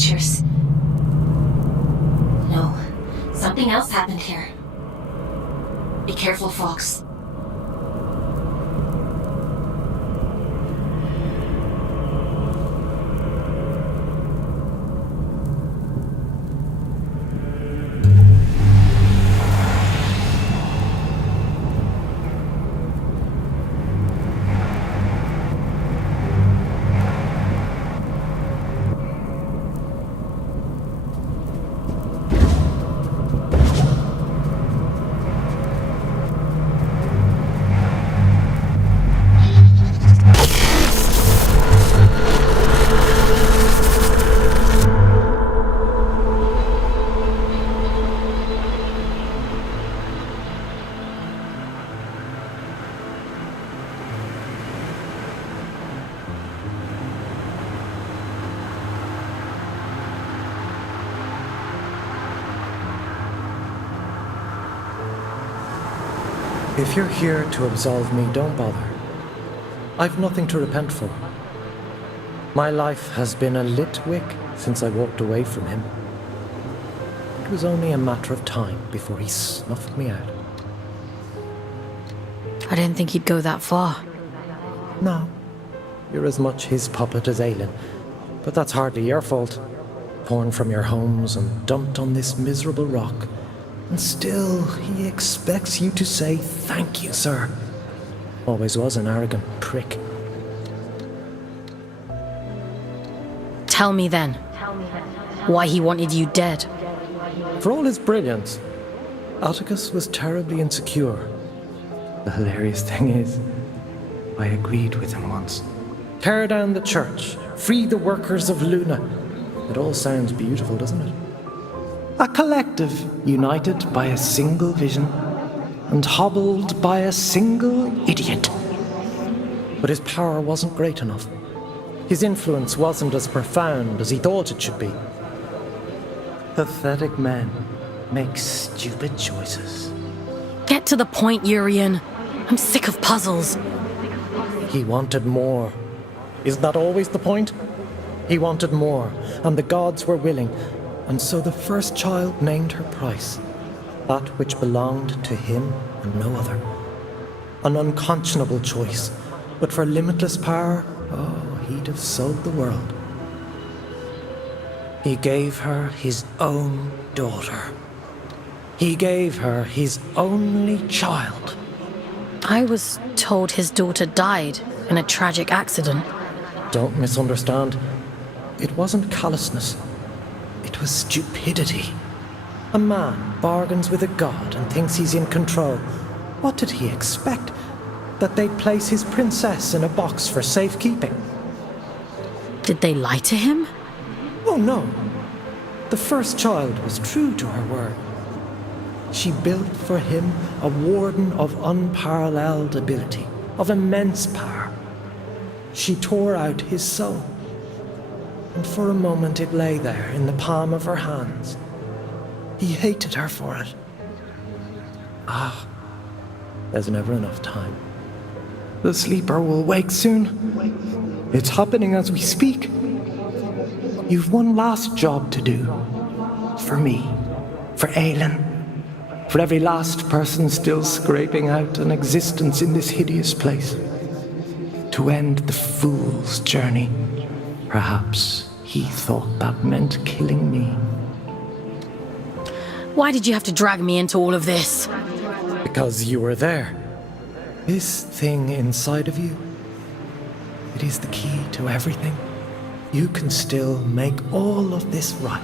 creatures. No, something else happened here. Be careful, Fox. If you're here to absolve me, don't bother. I've nothing to repent for. My life has been a lit wick since I walked away from him. It was only a matter of time before he snuffed me out. I didn't think he'd go that far. No. You're as much his puppet as Aelin. But that's hardly your fault. Torn from your homes and dumped on this miserable rock. And still, he expects you to say thank you, sir. Always was an arrogant prick. Tell me then, why he wanted you dead. For all his brilliance, Atticus was terribly insecure. The hilarious thing is, I agreed with him once. Tear down the church, free the workers of Luna. It all sounds beautiful, doesn't it? A collective united by a single vision and hobbled by a single idiot. But his power wasn't great enough. His influence wasn't as profound as he thought it should be. Pathetic men make stupid choices. Get to the point, Urian. I'm sick of puzzles. He wanted more. Isn't that always the point? He wanted more, and the gods were willing. And so the first child named her price, that which belonged to him and no other. An unconscionable choice, but for limitless power, oh, he'd have sold the world. He gave her his own daughter. He gave her his only child. I was told his daughter died in a tragic accident. Don't misunderstand. It wasn't callousness. It was stupidity. A man bargains with a god and thinks he's in control. What did he expect? That they'd place his princess in a box for safekeeping? Did they lie to him? Oh no. The first child was true to her word. She built for him a warden of unparalleled ability, of immense power. She tore out his soul. And for a moment it lay there in the palm of her hands. He hated her for it. Ah, there's never enough time. The sleeper will wake soon. It's happening as we speak. You've one last job to do. For me. For Aelin. For every last person still scraping out an existence in this hideous place. To end the fool's journey. Perhaps he thought that meant killing me. Why did you have to drag me into all of this? Because you were there. This thing inside of you, it is the key to everything. You can still make all of this right.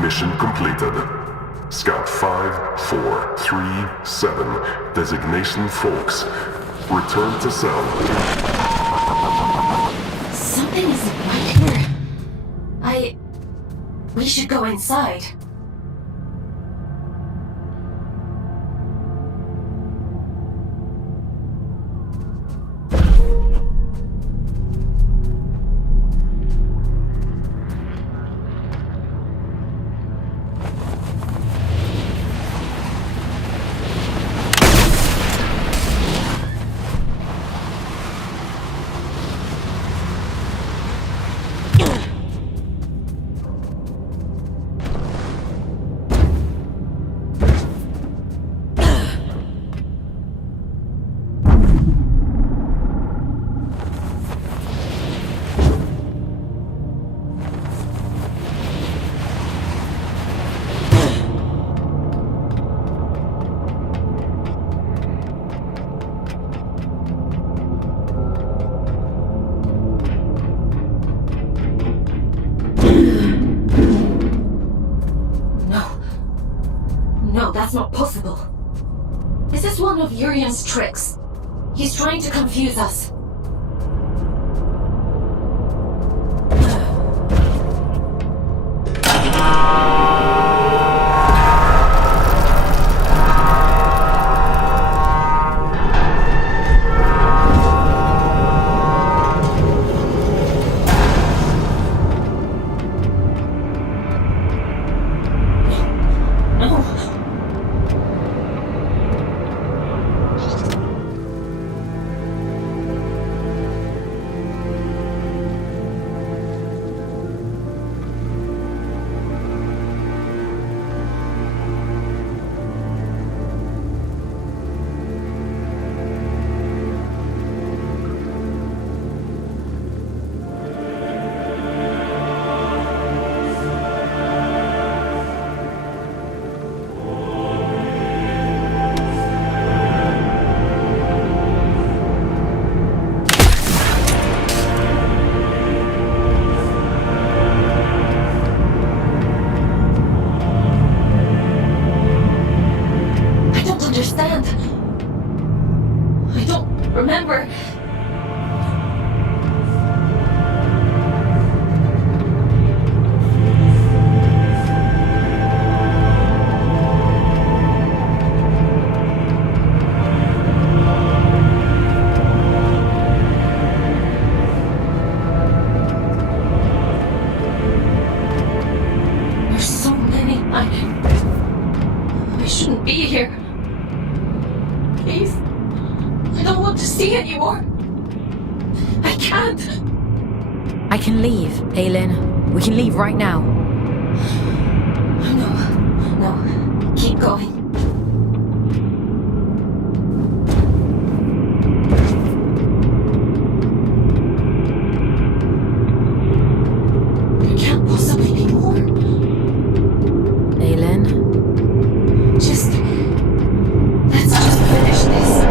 Mission completed. Scout 5437, designation Folks. Return to cell. Something isn't right here. We should go inside. No, that's not possible. This is one of Urian's tricks. He's trying to confuse us. Remember. There's so many. I shouldn't be here. Please. I don't want to see anymore. I can't. I can leave, Aylin. We can leave right now. No. Keep going. There can't possibly be more. Aylin? Let's just finish this.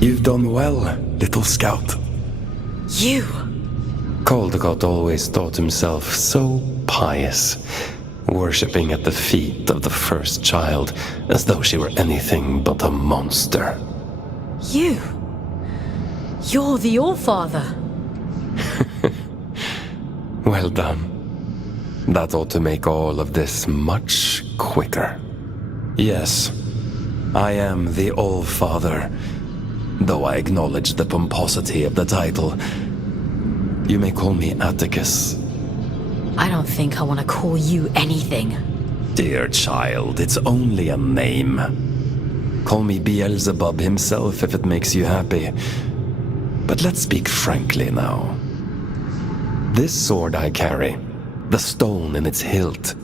You've done well, little scout. You! Caldecott always thought himself so pious, worshipping at the feet of the first child as though she were anything but a monster. You! You're the All-Father! Well done. That ought to make all of this much quicker. Yes, I am the All-Father, though I acknowledge the pomposity of the title. You may call me Atticus. I don't think I want to call you anything. Dear child, it's only a name. Call me Beelzebub himself if it makes you happy. But let's speak frankly now. This sword I carry, the stone in its hilt,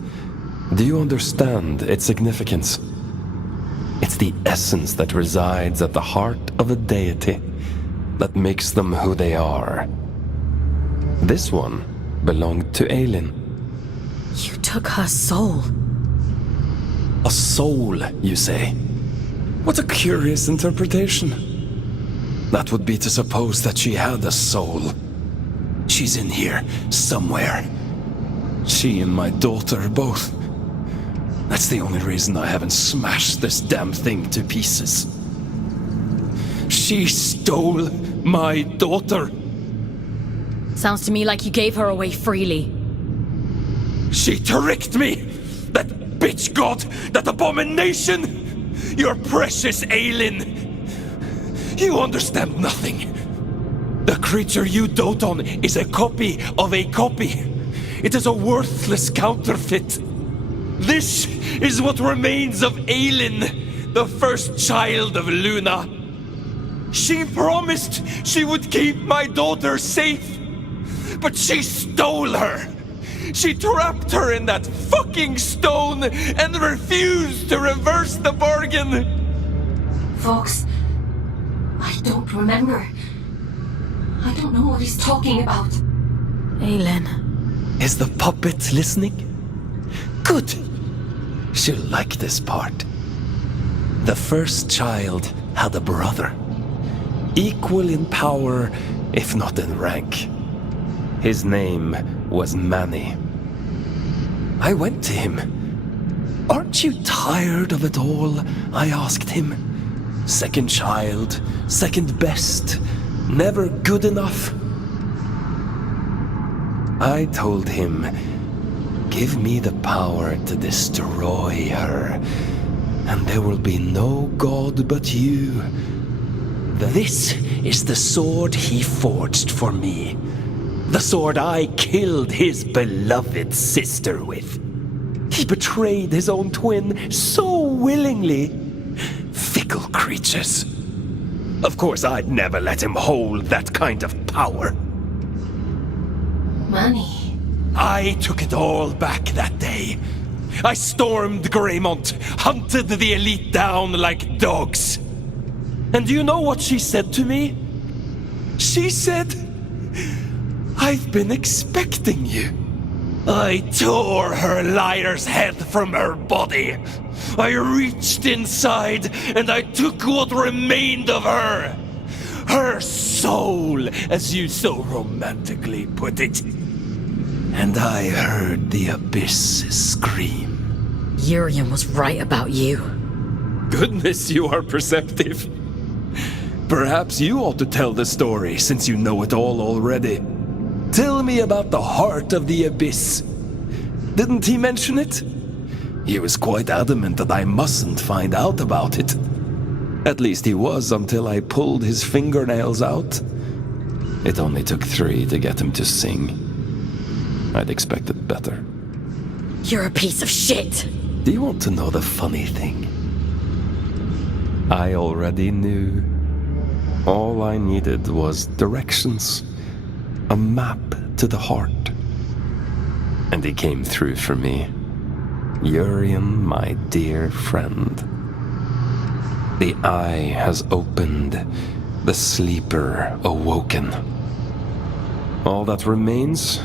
do you understand its significance? It's the essence that resides at the heart of a deity that makes them who they are. This one belonged to Aylin. You took her soul. A soul, you say? What a curious interpretation. That would be to suppose that she had a soul. She's in here, somewhere. She and my daughter, both. That's the only reason I haven't smashed this damn thing to pieces. She stole my daughter. Sounds to me like you gave her away freely. She tricked me! That bitch god! That abomination! Your precious Aelin! You understand nothing. The creature you dote on is a copy of a copy. It is a worthless counterfeit. This is what remains of Aelin, the first child of Luna. She promised she would keep my daughter safe, but she stole her. She trapped her in that fucking stone and refused to reverse the bargain. Fox, I don't remember. I don't know what he's talking about. Aelin. Is the puppet listening? Good. She'll like this part. The first child had a brother. Equal in power, if not in rank. His name was Manny. I went to him. Aren't you tired of it all? I asked him. Second child, second best, never good enough. I told him, give me the power to destroy her, and there will be no god but you. This is the sword he forged for me. The sword I killed his beloved sister with. He betrayed his own twin so willingly. Fickle creatures. Of course, I'd never let him hold that kind of power. Manny. I took it all back that day. I stormed Greymont, hunted the elite down like dogs. And do you know what she said to me? She said, I've been expecting you. I tore her liar's head from her body. I reached inside and I took what remained of her. Her soul, as you so romantically put it. And I heard the abyss scream. Urian was right about you. Goodness, you are perceptive. Perhaps you ought to tell the story, since you know it all already. Tell me about the heart of the abyss. Didn't he mention it? He was quite adamant that I mustn't find out about it. At least he was until I pulled his fingernails out. It only took 3 to get him to sing. I'd expected better. You're a piece of shit! Do you want to know the funny thing? I already knew. All I needed was directions. A map to the heart. And he came through for me. Urian, my dear friend. The eye has opened, the sleeper awoken. All that remains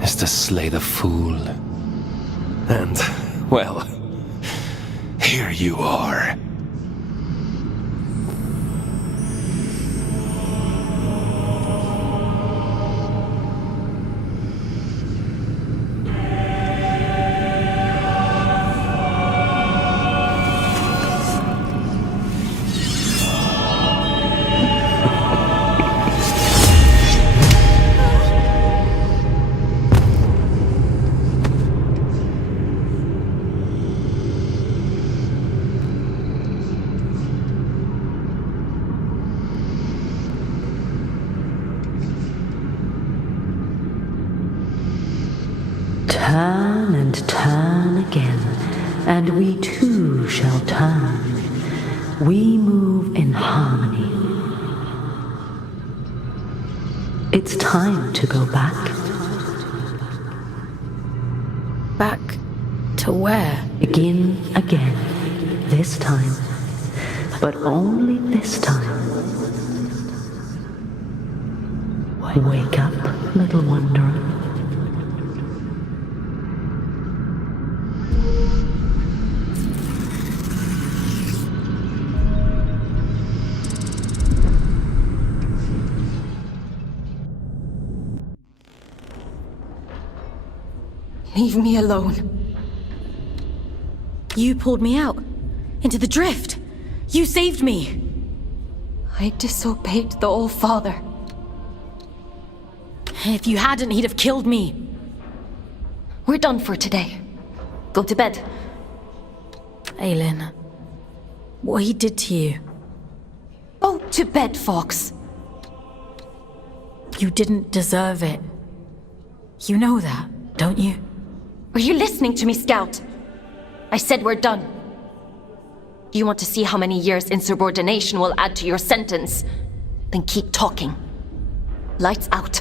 is to slay the fool. And, well, here you are. Turn and turn again, and we too shall turn. We move in harmony. It's time to go back. Back to where? Begin again, this time. But only this time. Wake up, little wanderer. Leave me alone. You pulled me out. Into the drift. You saved me. I disobeyed the All-Father. If you hadn't, he'd have killed me. We're done for today. Go to bed. Aelin, what he did to you. Go to bed, Fox. You didn't deserve it. You know that, don't you? Are you listening to me, Scout? I said we're done. Do you want to see how many years insubordination will add to your sentence? Then keep talking. Lights out.